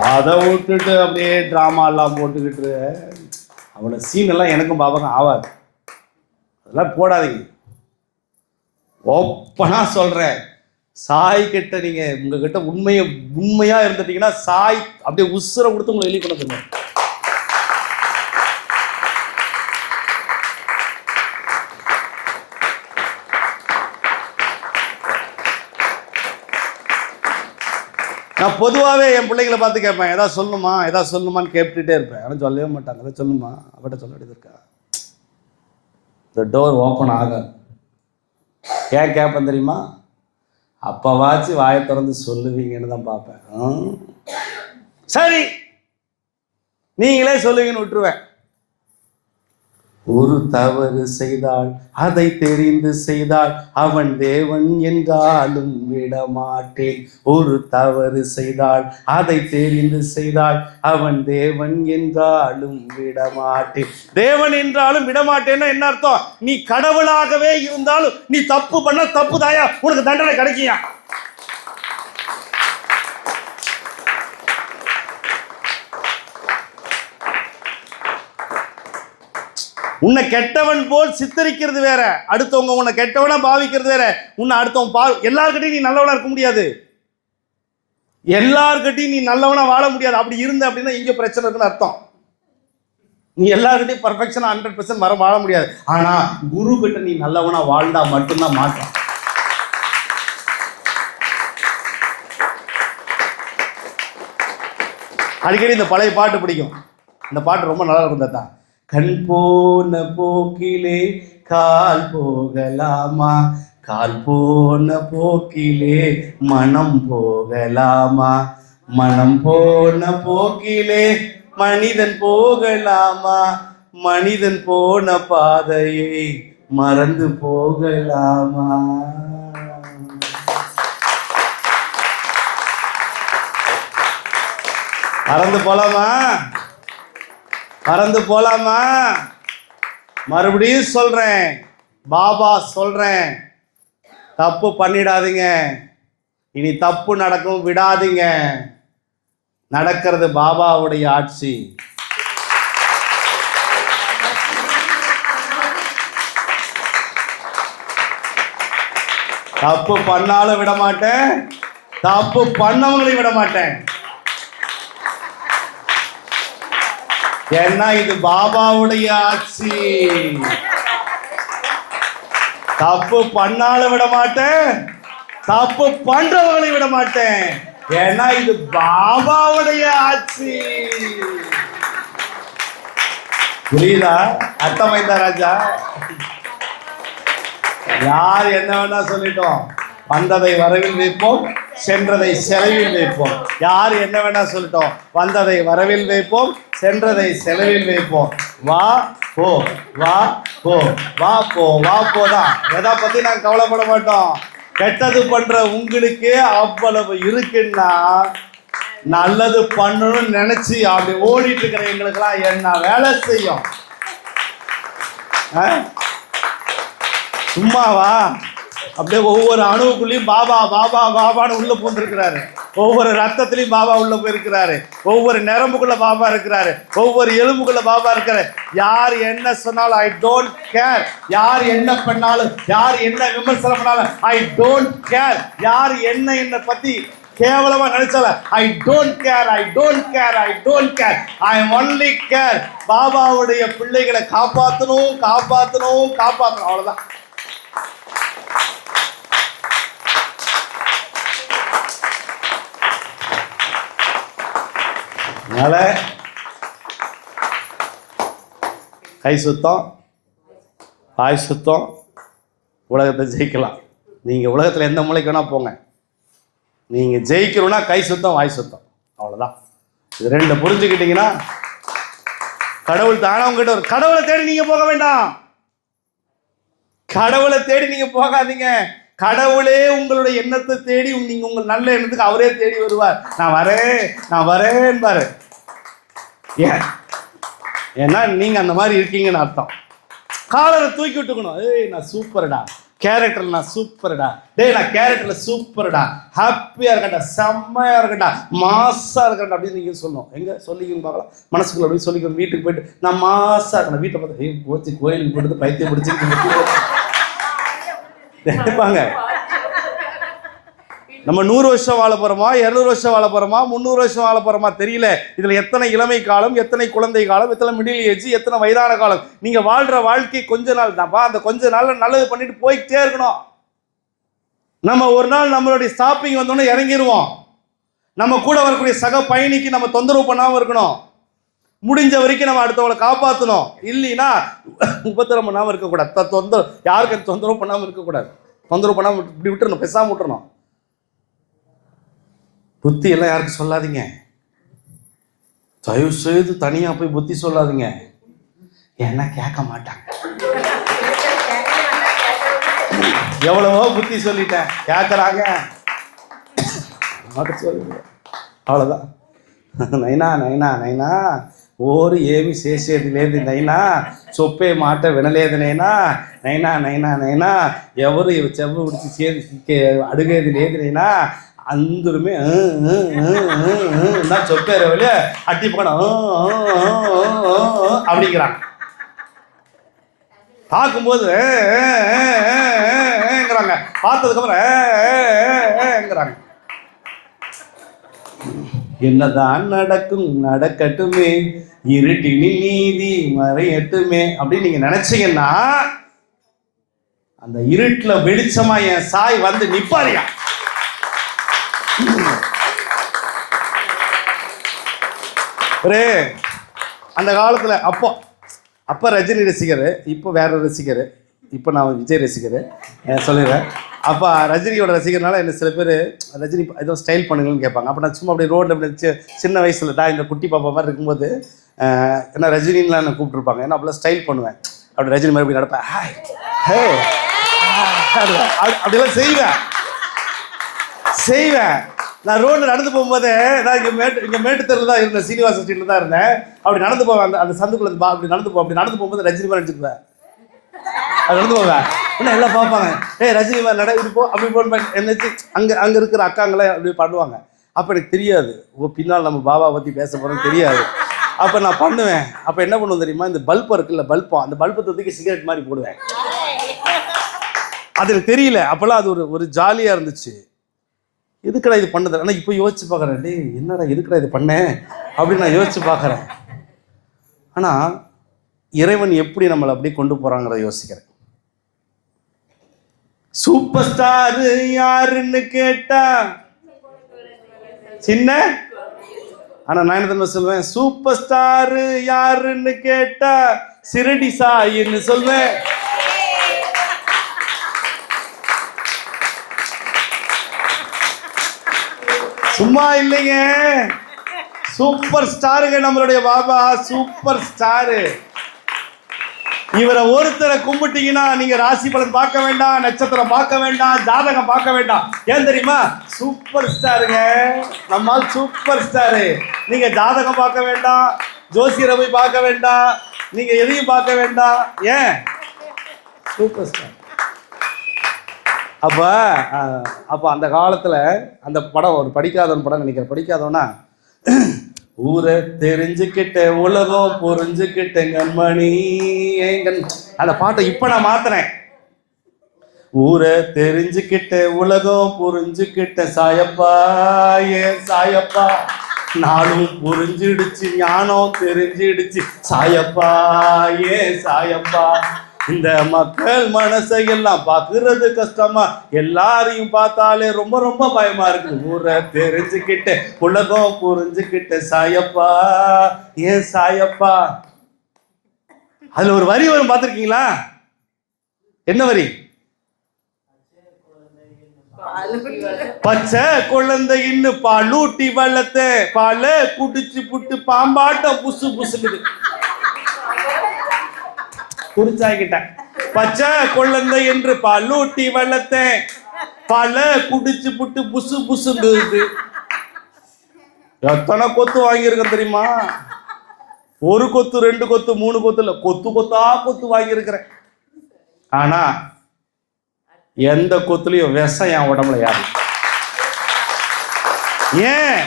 அதை விட்டுட்டு அப்படியே டிராமா எல்லாம் போட்டுக்கிட்டு அவ்வளோ சீன் எல்லாம் எனக்கும் பாப்பாங்க ஆகாது. அதெல்லாம் போடாதீங்க. ஓப்பனா சொல்றேன், சாய் கிட்ட நீங்க உங்ககிட்ட உண்மையா இருந்துட்டீங்கன்னா சாய் அப்படியே உசுரை கொடுத்து உங்களை வெளியே கொண்டு வந்துருங்க. நான் பொதுவாகவே என் பிள்ளைங்களை பார்த்து கேட்பேன், எதாவது சொல்லணுமான்னு கேட்டுகிட்டே இருப்பேன். ஆனால் சொல்லவே மாட்டாங்க. எதாவது சொல்லுமா, அவட்ட சொல்ல வேண்டியது இருக்கா? இந்த டோர் ஓப்பன் ஆகாது. ஏன் கேட்பேன் தெரியுமா? அப்போவாச்சும் வாயை திறந்து சொல்லுவீங்கன்னு தான் பார்ப்பேன். சரி நீங்களே சொல்லுவீங்கன்னு விட்டுருவேன். ஒரு தவறு செய்தால் அதை தெரிந்து செய்தால் அவன் தேவன் என்றாலும் விடமாட்டேன். ஒரு தவறு செய்தால் அதை தெரிந்து செய்தால் அவன் தேவன் என்றாலும் விடமாட்டேன். தேவன் என்றாலும் விடமாட்டேன்னா என்ன அர்த்தம்? நீ கடவுளாகவே இருந்தாலும் நீ தப்பு பண்ண தப்பு தாயா, உனக்கு தண்டனை கிடைக்கியா? உன்னை கெட்டவன் போல் சித்தரிக்கிறது வேற, அடுத்தவங்க உன்னை கெட்டவனா பாவிக்கிறது வேற. உன்னை அடுத்தவன் எல்லார்கிட்டையும் நீ நல்லவனா இருக்க முடியாது, எல்லார்கிட்டையும் நீ நல்லவனா வாழ முடியாது. அப்படி இருந்த அப்படின்னா இங்க பிரச்சனை இருக்குன்னு அர்த்தம். நீ எல்லார்கிட்டையும் பர்ஃபெக்ஷனா 100% வாழ முடியாது. ஆனா குரு கிட்ட நீ நல்லவனா வாழ்ந்தா மட்டும்தான் மாற்றம். அடிக்கடி இந்த பழைய பாட்டு பிடிக்கும். இந்த பாட்டு ரொம்ப நல்லா இருக்கும். தான் கண் போன போக்கிலே கால் போகலாமா, கால் போன போக்கிலே மனம் போகலாமா, மனம் போன போக்கிலே மனிதன் போகலாமா, மனிதன் போன பாதையை மறந்து போகலாமா. மறந்து போலாமா? மறந்து போலாமா? மறுபடியும் சொல்றேன், பாபா சொல்றேன், தப்பு பண்ணிடாதீங்க. இனி தப்பு நடக்கும் விடாதீங்க. நடக்கிறது பாபாவுடைய ஆட்சி. தப்பு பண்ணாலும் விட மாட்டேன், தப்பு பண்ணவங்களையும் விட மாட்டேன். ஏன்னா இது பாபாவுடைய ஆட்சி. தப்பு பண்ணாலும் விட மாட்டேன், தப்பு பண்றவங்களை விட மாட்டேன். ஏன்னா இது பாபாவுடைய ஆட்சி. புரியுதா? அர்த்தமைந்தா ராஜா? யார் என்ன வேணா சொல்லிட்டோம், வந்ததை வரவில் வைப்போம், சென்றதை செலவில் வைப்போம். யார் என்ன வேணா சொல்லட்டும், வந்ததை வரவில் வைப்போம், சென்றதை செலவில் வைப்போம். வா போ வா போ வா போ வா போதான். எதை பத்தி நாங்கள் கவலைப்பட மாட்டோம். கெட்டது பண்ற உங்களுக்கு அவ்வளவு இருக்குன்னா நல்லது பண்ணணும்னு நினைச்சு அப்படி ஓடிட்டு இருக்கிற எங்களுக்கெல்லாம் என்ன வேலை செய்யும்? சும்மாவா? அப்படியே ஒவ்வொரு அணுவுக்குள்ளேயும் பாபா பாபா பாபான்னு உள்ள போந்திருக்கிறாரு. ஒவ்வொரு ரத்தத்திலையும் பாபா உள்ள போயிருக்கிறாரு. ஒவ்வொரு நரம்புக்குள்ள பாபா இருக்கிறாரு. ஒவ்வொரு எலும்புக்குள்ள பாபா இருக்கிறாரு. யார் என்ன சொன்னாலும் ஐ டோன்ட் கேர். யார் என்ன பண்ணாலும், யார் என்ன விமர்சனம் பண்ணாலும் ஐ டோன்ட் கேர். யார் என்ன பத்தி கேவலமா நினைச்சால I don't care, I don't care, I don't care. I only care. பாபாவுடைய பிள்ளைகளை காப்பாற்றணும், காப்பாற்றணும், காப்பாற்றணும். அவ்வளவுதான். அதனால கை சுத்தம், வாய் சுத்தம், உலகத்தை ஜெயிக்கலாம். நீங்கள் உலகத்தில் எந்த மூலைக்கு வேணால் போங்க. நீங்கள் ஜெயிக்கணும்னா கை சுத்தம், வாய் சுத்தம், அவ்வளோதான். இது ரெண்டு புரிஞ்சுக்கிட்டீங்கன்னா கடவுள் தானே உங்ககிட்ட ஒரு கடவுளை தேடி நீங்கள் போக வேண்டாம். கடவுளை தேடி நீங்கள் போகாதீங்க. கடவுளே உங்களுடைய எண்ணத்தை தேடி நீங்கள் உங்கள் நல்ல எண்ணத்துக்கு அவரே தேடி வருவார். நான் வரேன், நான் வரேன் பாரு. ஏன்னா நீங்கள் அந்த மாதிரி இருக்கீங்கன்னு அர்த்தம். காலரை தூக்கி விட்டுக்கணும். ஏய் நான் சூப்பர்டா, கேரக்டர் நான் சூப்பர்டா, டேய் நான் கேரக்டரில் சூப்பர்டா, ஹாப்பியாக இருக்கட்டா, செம்மையாக இருக்கட்டா, மாஸாக இருக்கட்டா அப்படின்னு நீங்கள் சொல்லணும். எங்கே சொல்லிக்கணும் பார்க்கலாம். மனசுக்குள்ள அப்படி சொல்லிக்கணும். வீட்டுக்கு போயிட்டு நான் மாஸாக இருக்கணும். வீட்டை பார்த்து ஏய் போச்சு கோயிலுக்கு போயிட்டு பைத்தியம் பிடிச்சி நினைப்பாங்க. நம்ம 100 வருஷம் வாழ போகிறோமா, 200 வருஷம் வாழ போகிறோமா, 300 வருஷம் வாழ போகிறோமா தெரியல. இதில் எத்தனை இளமை காலம், எத்தனை குழந்தை காலம், எத்தனை மிடில் ஏஜ், எத்தனை வயதான காலம். நீங்கள் வாழ்கிற வாழ்க்கை கொஞ்ச நாள் தான்ப்பா. அந்த கொஞ்ச நாளில் நல்லது பண்ணிட்டு போய்கிட்டே இருக்கணும். நம்ம ஒரு நாள் நம்மளுடைய ஸ்டாப்பிங் வந்தோன்னே இறங்கிடுவோம். நம்ம கூட வரக்கூடிய சக பயணிக்கு நம்ம தொந்தரவு பண்ணாமல் இருக்கணும். முடிஞ்ச வரைக்கும் நம்ம அடுத்தவங்களை காப்பாற்றணும். இல்லைன்னா உபத்திரம் பண்ணாமல் இருக்கக்கூடாது. தொந்தரவு யாருக்கு தொந்தரவு பண்ணாமல் இருக்கக்கூடாது. தொந்தரவு பண்ணாமல் இப்படி விட்டுறணும், பெசாமல் விட்டுறணும். புத்தி எல்லாம் யாருக்கும் சொல்லாதீங்க. தயவு செய்து தனியாக போய் புத்தி சொல்லாதீங்க. ஏன்னா கேட்க மாட்டாங்க. எவ்வளவோ புத்தி சொல்லிட்டேன், கேட்குறாங்க. சொல்லுங்க அவ்வளோதான். நைனா நைனா நைனா ఓరు ఏమి చేసేది లేదు నైనా, చొప్పే మాట వినలేదు నైనా, నైనా నైనా నైనా ఎవరు చెవు ఉడిచి అడిగేది లేదు నైనా, అందరమే நான் சொப்பேற வழிய அட்டி போன அப்படிங்கிறாங்க. பார்க்கும்போது பார்த்ததுக்கப்புறம் என்னதான் நடக்கும் நடக்கட்டுமே, இருட்டினில் நீதி மறையட்டுமே அப்படின்னு நீங்க நினைச்சீங்கன்னா அந்த இருட்டுல வெளிச்சமா என் சாய் வந்து நிப்பாரியா. ஒரு அந்த காலத்துல அப்போ ரஜினி ரசிகர், இப்போ வேற ரசிகர், இப்போ நான் விஜய் ரசிகர் சொல்லிடுறேன். அப்போ ரஜினியோட ரசிகர்னால என்ன சில பேர் ரஜினி ஏதோ ஸ்டைல் பண்ணுங்கன்னு கேட்பாங்க. அப்போ நான் சும்மா அப்படியே ரோட்டில் அப்படி சின்ன வயசில் தான் இந்த குட்டி பாப்பா மாதிரி இருக்கும்போது என்ன ரஜினின்லாம் என்னை கூப்பிட்டுருப்பாங்க. ஏன்னா அப்படிலாம் ஸ்டைல் பண்ணுவேன். அப்படி ரஜினி மாதிரி அப்படி நடப்பேன். ஹே அப்படிலாம் செய்வேன். நான் ரோட்டில் நடந்து போகும்போது நான் இங்கே மேட்டுத்தெருவில் தான் இருந்தேன், சீனிவாச ஸ்ட்ரீட்டில் தான் இருந்தேன். அப்படி நடந்து போவேன். அந்த சந்துக்குள்ள அப்படி நடந்து போகும்போது ரஜினி மாதிரி நினச்சிக்குவேன். அது நடந்து போவேன். இன்னும் எல்லாம் பார்ப்பாங்க, ரஜினி மாதிரி நட இப்படி போ அப்படி போன்னு என்னச்சு அங்கே இருக்கிற அக்காங்களே அப்படி பண்ணுவாங்க. அப்போ எனக்கு தெரியாது, பின்னால் நம்ம பாபா பற்றி பேச போகிறோம்னு தெரியாது. அப்போ நான் பண்ணுவேன். அப்போ என்ன பண்ணுவோம் தெரியுமா, இந்த பல்பம் இருக்குல்ல, பல்பம், அந்த பல்பை தூக்கி சிகரெட் மாதிரி போடுவேன். அது எனக்கு தெரியல. அப்போல்லாம் அது ஒரு ஜாலியாக இருந்துச்சு. எதுக்கடா இது பண்ணது? ஆனால் இப்போ யோசிச்சு பார்க்குறேன், டே என்னடா எதுக்கடா இது பண்ணேன் அப்படின்னு நான் யோசிச்சு பார்க்குறேன். ஆனால் இறைவன் எப்படி நம்மளை அப்படி கொண்டு போகிறாங்கிறத யோசிக்கிறேன். சூப்பர் ஸ்டார் யாருன்னு கேட்டா சின்ன, ஆனா நான் என்ன சொல்வேன், சூப்பர் ஸ்டார் யாருன்னு கேட்டா சிரடி சாயின்னு சொல்வேன். சும்மா இல்லைங்க, சூப்பர் ஸ்டாருங்க நம்மளுடைய பாபா, சூப்பர் ஸ்டாரு. இவரை ஒருத்தரை கும்பிட்டீங்கன்னா நீங்க ராசி பலன் பார்க்க வேண்டாம், நட்சத்திரம் பார்க்க வேண்டாம், ஜாதகம் பார்க்க வேண்டாம். ஏன் தெரியுமா? சூப்பர் ஸ்டாருங்க நம்மால், சூப்பர் ஸ்டாரு. நீங்க ஜாதகம் பார்க்க வேண்டாம், ஜோசியரை போய் பார்க்க வேண்டாம், நீங்க எதையும் பார்க்க வேண்டாம். ஏன்? Super star. அப்போ அந்த காலத்துல அந்த படம், ஒரு படிக்காதவன் படம் நினைக்கிறேன், படிக்காதவனா ஊரை தெரிஞ்சுக்கிட்ட உலகம் புரிஞ்சுக்கிட்ட கண்மணி ஏங்கன், அந்த பாட்டை இப்ப நான் மாத்துறேன். ஊரை தெரிஞ்சுக்கிட்ட உலகம் புரிஞ்சுக்கிட்ட சாயப்பா ஏ சாயப்பா, நானும் புரிஞ்சிடுச்சு ஞானம் தெரிஞ்சிடுச்சு சாயப்பா ஏ சாயப்பா. இந்த மக்கள் மனசையெல்லாம் பார்க்கறது கஷ்டமா, எல்லாரையும் பார்த்தாலே ரொம்ப ரொம்ப பயமா இருக்கு. ஊரை தெரிஞ்சுக்கிட்ட உலகம் புரிஞ்சுக்கிட்ட சாயப்பா ஏன் சாயப்பா. அதுல ஒரு வரி வரும், பார்த்திருக்கீங்களா? என்ன வரி? பச்சை குழந்தைன்னு பாலூட்டி வளர்த்த பால குடிச்சு புட்டு பாம்பாட்டம் புசு புசுக்குது. குறிச்சாக்கிட்டேன். பச்சை குழந்தை என்று பாலூட்டி வளர்த்தேன், பால குடிச்சு புட்டு புசு புசுங்குது. எத்தனை கொத்து வாங்கியிருக்கேன் தெரியுமா? ஒரு கொத்து, ரெண்டு கொத்து, மூணு கொத்து இல்ல, கொத்து கொத்தா கொத்து வாங்கியிருக்கிறேன். ஆனா எந்த கொத்துலயும் விஷம் என் உடம்புல யாரு. ஏன்?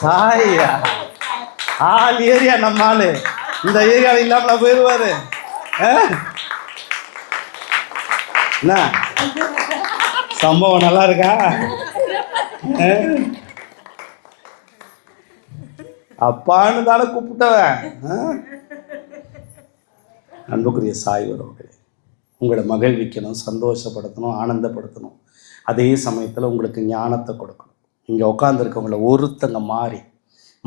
சாயா ஆள் ஏரியா, நம்ம ஆளு இந்த ஏரியாவில் இல்லாம போயிடுவாரு. என்ன சம்பவம் நல்லா இருக்கா? அப்பான்னு தானே கூப்பிட்டவன். அன்புக்குரிய சாய் அவர்களே, உங்களை மகிழ்விக்கணும், சந்தோஷப்படுத்தணும், ஆனந்தப்படுத்தணும். அதே சமயத்தில் உங்களுக்கு ஞானத்தை கொடுக்கணும். இங்கே உட்காந்துருக்கவங்கள ஒருத்தங்க மாறி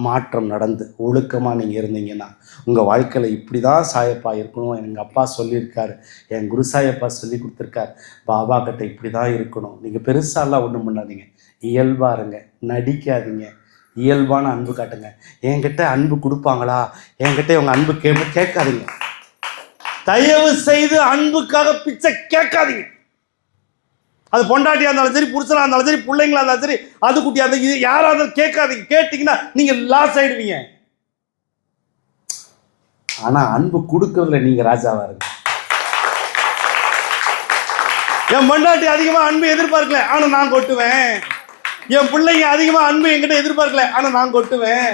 மாற்றம் நடந்து ஒழுக்கமாக நீங்கள் இருந்தீங்கன்னா உங்கள் வாழ்க்கையில் இப்படி தான் சாயப்பா இருக்கணும். எங்கள் அப்பா சொல்லியிருக்காரு, என் குரு சாயப்பா சொல்லி கொடுத்துருக்காரு, பாபா கிட்ட இப்படி தான் இருக்கணும். நீங்கள் பெருசாலாம் ஒன்றும் பண்ணாதீங்க, இயல்பாக இருங்க, நடிக்காதீங்க, இயல்பான அன்பு காட்டுங்க. என்கிட்ட அன்பு கொடுப்பாங்களா, என்கிட்ட இவங்க அன்பு கேட்காதீங்க. தயவு செய்து அன்புக்காக பிச்சை கேட்காதீங்க. அது பொண்டாட்டியா இருந்தாலும் சரி, புருஷனா இருந்தாலும் சரி, பிள்ளைங்களா இருந்தாலும் சரி, அது குட்டியா இருந்தாலும் இது யாராவது கேட்காதீங்க. கேட்டீங்கன்னா நீங்க லாஸ் ஆயிடுவீங்க. ஆனா அன்பு கொடுக்கறதுல நீங்க ராஜாவா இருங்க. என் பொண்டாட்டி அதிகமா அன்பு எதிர்பார்க்கல, ஆனா நான் கொட்டுவேன். என் பிள்ளைங்க அதிகமா அன்பு என்கிட்ட எதிர்பார்க்கல, ஆனா நான் கொட்டுவேன்.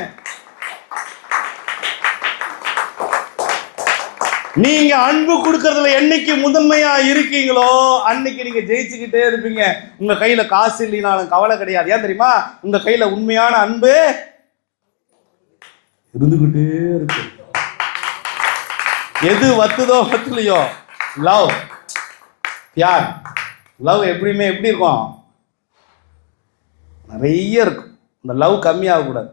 நீங்க அன்பு கொடுக்கறதுல என்னைக்கு முதன்மையா இருக்கீங்களோ அன்னைக்கு நீங்க ஜெயிச்சுக்கிட்டே இருப்பீங்க. உங்க கையில காசு இல்லைனாலும் கவலை கிடையாது. ஏன் தெரியுமா? உங்க கையில உண்மையான அன்பு இருந்துகிட்டே இருக்கு. எது வத்துதோ வத்துலையோ, லவ் யார் லவ் எப்படியுமே எப்படி இருக்கும்? நிறைய இருக்கும். இந்த லவ் கம்மியாகக்கூடாது.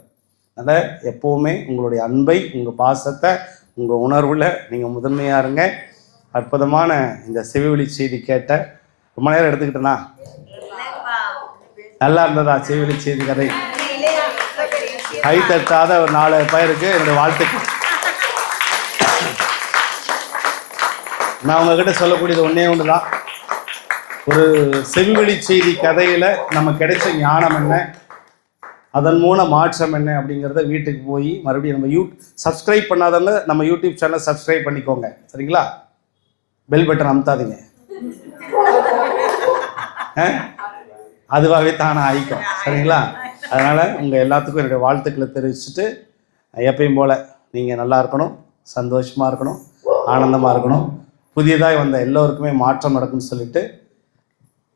அதனால் எப்போவுமே உங்களுடைய அன்பை, உங்கள் பாசத்தை, உங்கள் உணர்வில் நீங்கள் முதன்மையாக இருங்க. அற்புதமான இந்த செவிவழி செய்தி கேட்ட ரொம்ப நேரம் எடுத்துக்கிட்டேனா? நல்லா இருந்ததா செவிவழி செய்தி கதை? கை தட்டாத ஒரு 4 பேருக்கு என்னுடைய வாழ்த்துக்கள். நான் உங்ககிட்ட சொல்லக்கூடியது ஒன்றே ஒன்று தான். ஒரு செவிவழி செய்தி கதையில் நம்ம கிடைச்ச ஞானம் என்ன, அதன் மூலம் மாற்றம் என்ன அப்படிங்கிறத வீட்டுக்கு போய் மறுபடியும் நம்ம சப்ஸ்கிரைப் பண்ணாதவங்க நம்ம யூடியூப் சேனலை சப்ஸ்கிரைப் பண்ணிக்கோங்க, சரிங்களா? பெல் பட்டன் அமுத்தாதீங்க, அதுவாகவே தானே ஆயிக்கும், சரிங்களா? அதனால் உங்கள் எல்லாத்துக்கும் என்னுடைய வாழ்த்துக்களை தெரிவிச்சுட்டு, எப்பயும் போல் நீங்கள் நல்லா இருக்கணும், சந்தோஷமாக இருக்கணும், ஆனந்தமாக இருக்கணும். புதியதாக வந்த எல்லோருக்குமே மாற்றம் நடக்கும்னு சொல்லிட்டு,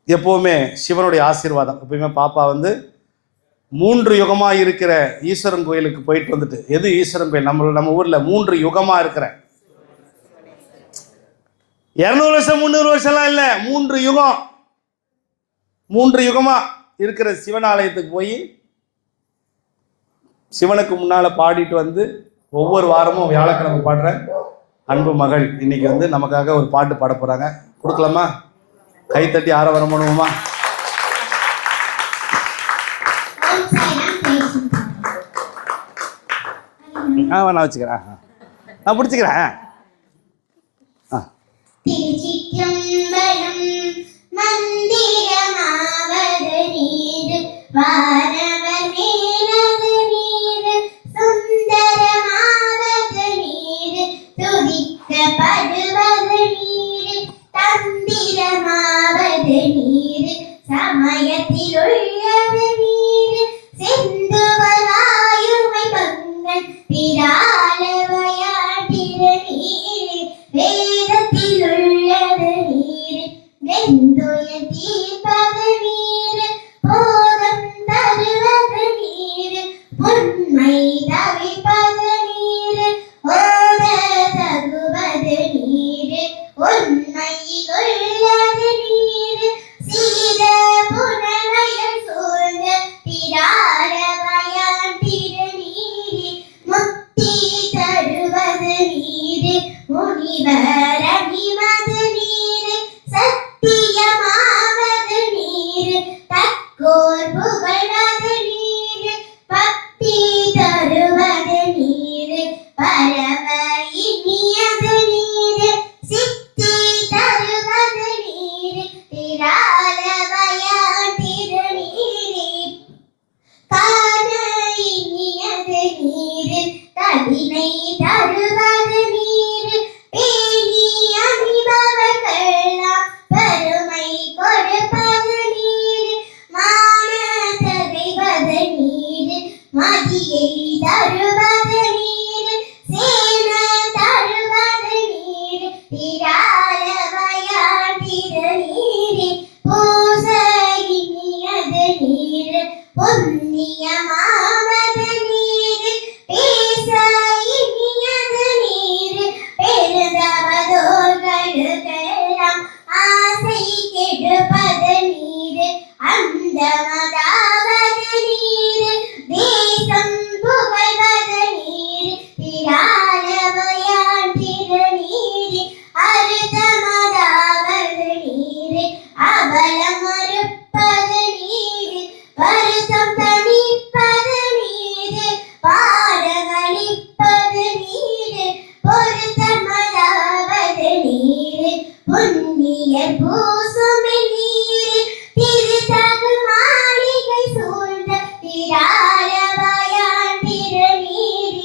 எப்போவுமே சிவனுடைய ஆசீர்வாதம். எப்பயுமே பாப்பா வந்து 3 யுகமாக இருக்கிற ஈஸ்வரன் கோயிலுக்கு போயிட்டு வந்துட்டு, எது ஈஸ்வரன் கோயில்? நம்ம ஊரில் 3 யுகமாக இருக்கிற, 200 வருஷம் 300 வருஷம்லாம் இல்லை, 3 யுகம், 3 யுகமாக இருக்கிற சிவன் ஆலயத்துக்கு போய் சிவனுக்கு முன்னால் பாடிட்டு வந்து, ஒவ்வொரு வாரமும் வியாழக்கிழமை பாடுற அன்பு மகள் இன்னைக்கு வந்து நமக்காக ஒரு பாட்டு பாட போகிறாங்க. கொடுக்கலாமா? கைத்தட்டி ஆரவாரம் பண்ணுவோமா? நான் வச்சுக்கிறேன். நான் பிடிச்சிக்கிறேன். திருச்சிற்றம்பலம் மந்திரமாவது நீர் வானவர் மேலது நீர் சுந்தரமாவது நீர் துதிக்கப்படுவது நீர் தந்திரமாவது நீர் சமயத்தில் உள்ளது நீர் செந்துவராயுமை பங்கன் பிராலவையாட்டிர நீர் வேதத்தில் உள்ளது நீர் வெந்துய தீர்ப்பது நீர் போதம் தருவது நீர் பொன்மை தவிப்பது நீர் ஓத தருவது நீர் உண்மையில் உள்ளது நீர் சீத புனமையில் சூழ்ந்த பிராரவயான் திருநீர் முக்தி தருவது நீர் முனிவர் அணிவது நீர் சத்தியமாவது நீர் தக்கோர் புகழ்வது நீர் பக்தி தருவது நீர் பரம இனியது நீர் சித்தி தருவது நீர் திராலவயான் திருநீர் காண இனியது நீர் கவினை தருவது நீர் பேணி அணிபவர்களாம் பெருமை கொடுப்பது நீர் மான தகைவது நீர் மதியை தருவது நீர் சேன தருவது நீர் திராலவயான் திருநீர் பூச இனியது நீர் புண்ணியமாவது நீர் பேச இனியது நீர் பெருதவதோர்களுக்கெல்லாம் ஆசை கெடுப்பது நீர் அந்தமதாவது நீர் தேசம் புகழ்வது நீர் திராலவயான் திருநீர் அருதமதாவது நீர் அவலம் மறுப்பது நீர் வருத்தம் தணிப்பது நீர் பாடங்களிப்பது நீர் பொருத்தமதாவது நீர் புண்ணிய பூசுமை நீர் திருத்தகு மாளிகை சூழ்ந்த திராலவயான் திருநீர்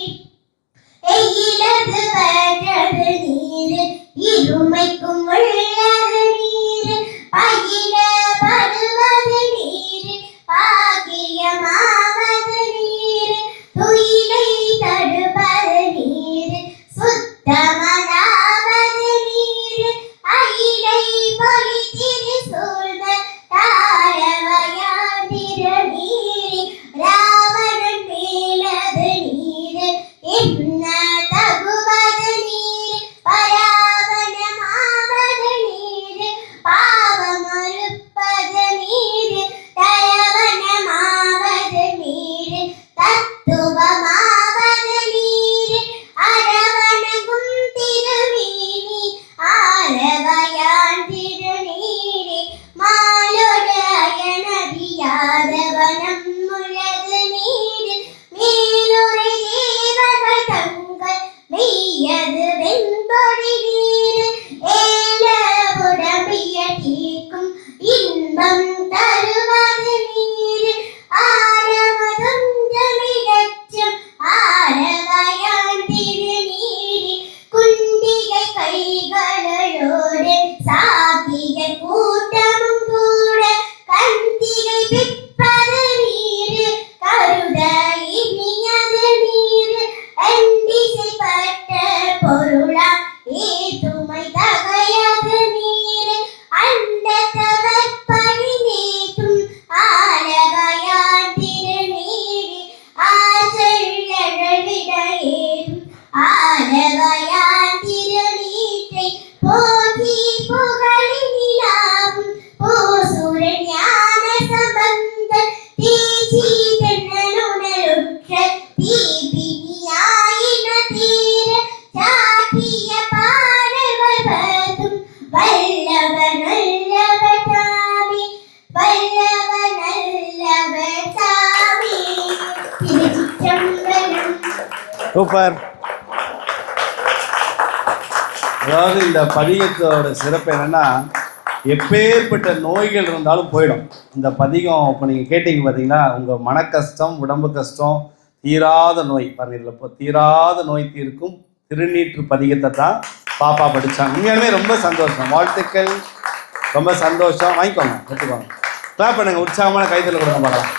எயிலது வற்றது நீர் இருமைக்கும் உள்ளது நீர் பயில படுவது நீர் பாக்கியமாவது நீர் துயிலை தடுப்பது நீர் சுத்தமதாவது நீர் அயிலை பொலித்திரு சூழ்ந்த தாரவயான் திருநீர் ராவணன் மேலது நீர் என்ன தகுவது நீர் பராவணமாவது நீர் பாவம் மறுப்பது நீர் தயவனமாவது நீர் தத்துவமாவது நீர் அரவணகும் திருமீனி ஆரவயான் திருநீர் மாலோடு அயனறியாதவனம் உள்ளது நீர் மேலுரை தேவர்கள் தங்கள் மெய்யது வெண்பொடி நீர் ஏல உடம்பிய தீர்க்கும் இன்பம் தருவது நீர் ஆரவதும் ஜமிழச்சம் ஆரவயான் திருநீர் குண்டிகை கைகளோடு சாக்கிய கூட்டமும் கூட கண்டிகை பிற்பது நீர் கருத இனியது நீர் அண்டிசைப்பட்ட பொருளா ஏதுமை தகையது நீர் அண்டத்தவர் பணி நேற்றும் ஆரவயான் திருநீர் ஆசெல்லழல் விடையேறும் ஆரவயான் திருநீற்றை போற்றி புகழி நிலாவும் பூசுரன் ஞான சம்பந்த தேச்சி தென்னலுணருற்ற தீபினியாயின தீர சாக்கிய பாடல்கள் பதும் வல்லவர் நல்லவர் தாமே வல்லவர் நல்லவர் தாமே திருச்சிற்றம்பலம் சூப்பர். அதாவது இந்த பதிகத்தோட சிறப்பு என்னன்னா, எப்பேற்பட்ட நோய்கள் இருந்தாலும் போயிடும். இந்த பதிகம் இப்போ நீங்கள் கேட்டீங்க பார்த்தீங்கன்னா, உங்கள் மன கஷ்டம், உடம்பு கஷ்டம், தீராத நோய் பாருங்க, இதில் இப்போ தீராத நோய் தீர்க்கும் திருநீற்று பதிகத்தை தான் பாப்பா படித்தாங்க. உண்மையாலுமே ரொம்ப சந்தோஷம், வாழ்த்துக்கள், ரொம்ப சந்தோஷம். வாங்கிக்கோங்க, எடுத்துக்கோங்க, கிளாப் பண்ணுங்க, உற்சாகமான கைத்தல கொடுக்க பார்க்கலாம்.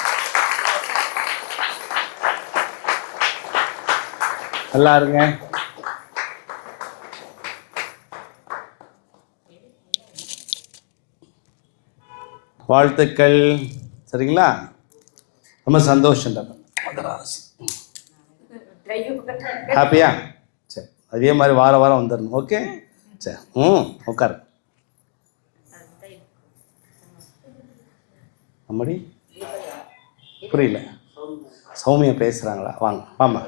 நல்லா இருங்க. வாழ்த்துக்கள். சரிங்களா? ரொம்ப சந்தோஷம். ஹாப்பியா? சரி, அதே மாதிரி வாரம் வாரம் வந்துடணும். ஓகே, சரி. உட்காரு. அம்மாடி புரியல. சௌமியா பேசுகிறாங்களா? வாங்க வாமா.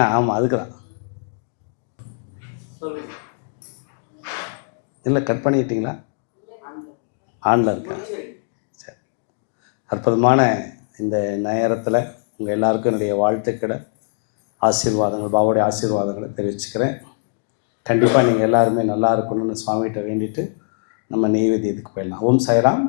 ஆமாம், அதுக்கு தான். இல்லை, கட் பண்ணிக்கிட்டீங்களா? ஆனில் இருக்கேன். சரி, அற்புதமான இந்த நேரத்தில் உங்கள் எல்லாருக்கும் என்னுடைய வாழ்த்துக்களை, ஆசீர்வாதங்கள், பாபாவுடைய ஆசீர்வாதங்களை தெரிவிச்சுக்கிறேன். கண்டிப்பாக நீங்கள் எல்லாருமே நல்லா இருக்கணும்னு சுவாமிகிட்ட வேண்டிட்டு நம்ம நெய்வேத்தியத்துக்கு போயிடலாம். ஓம் சாய்ராம்.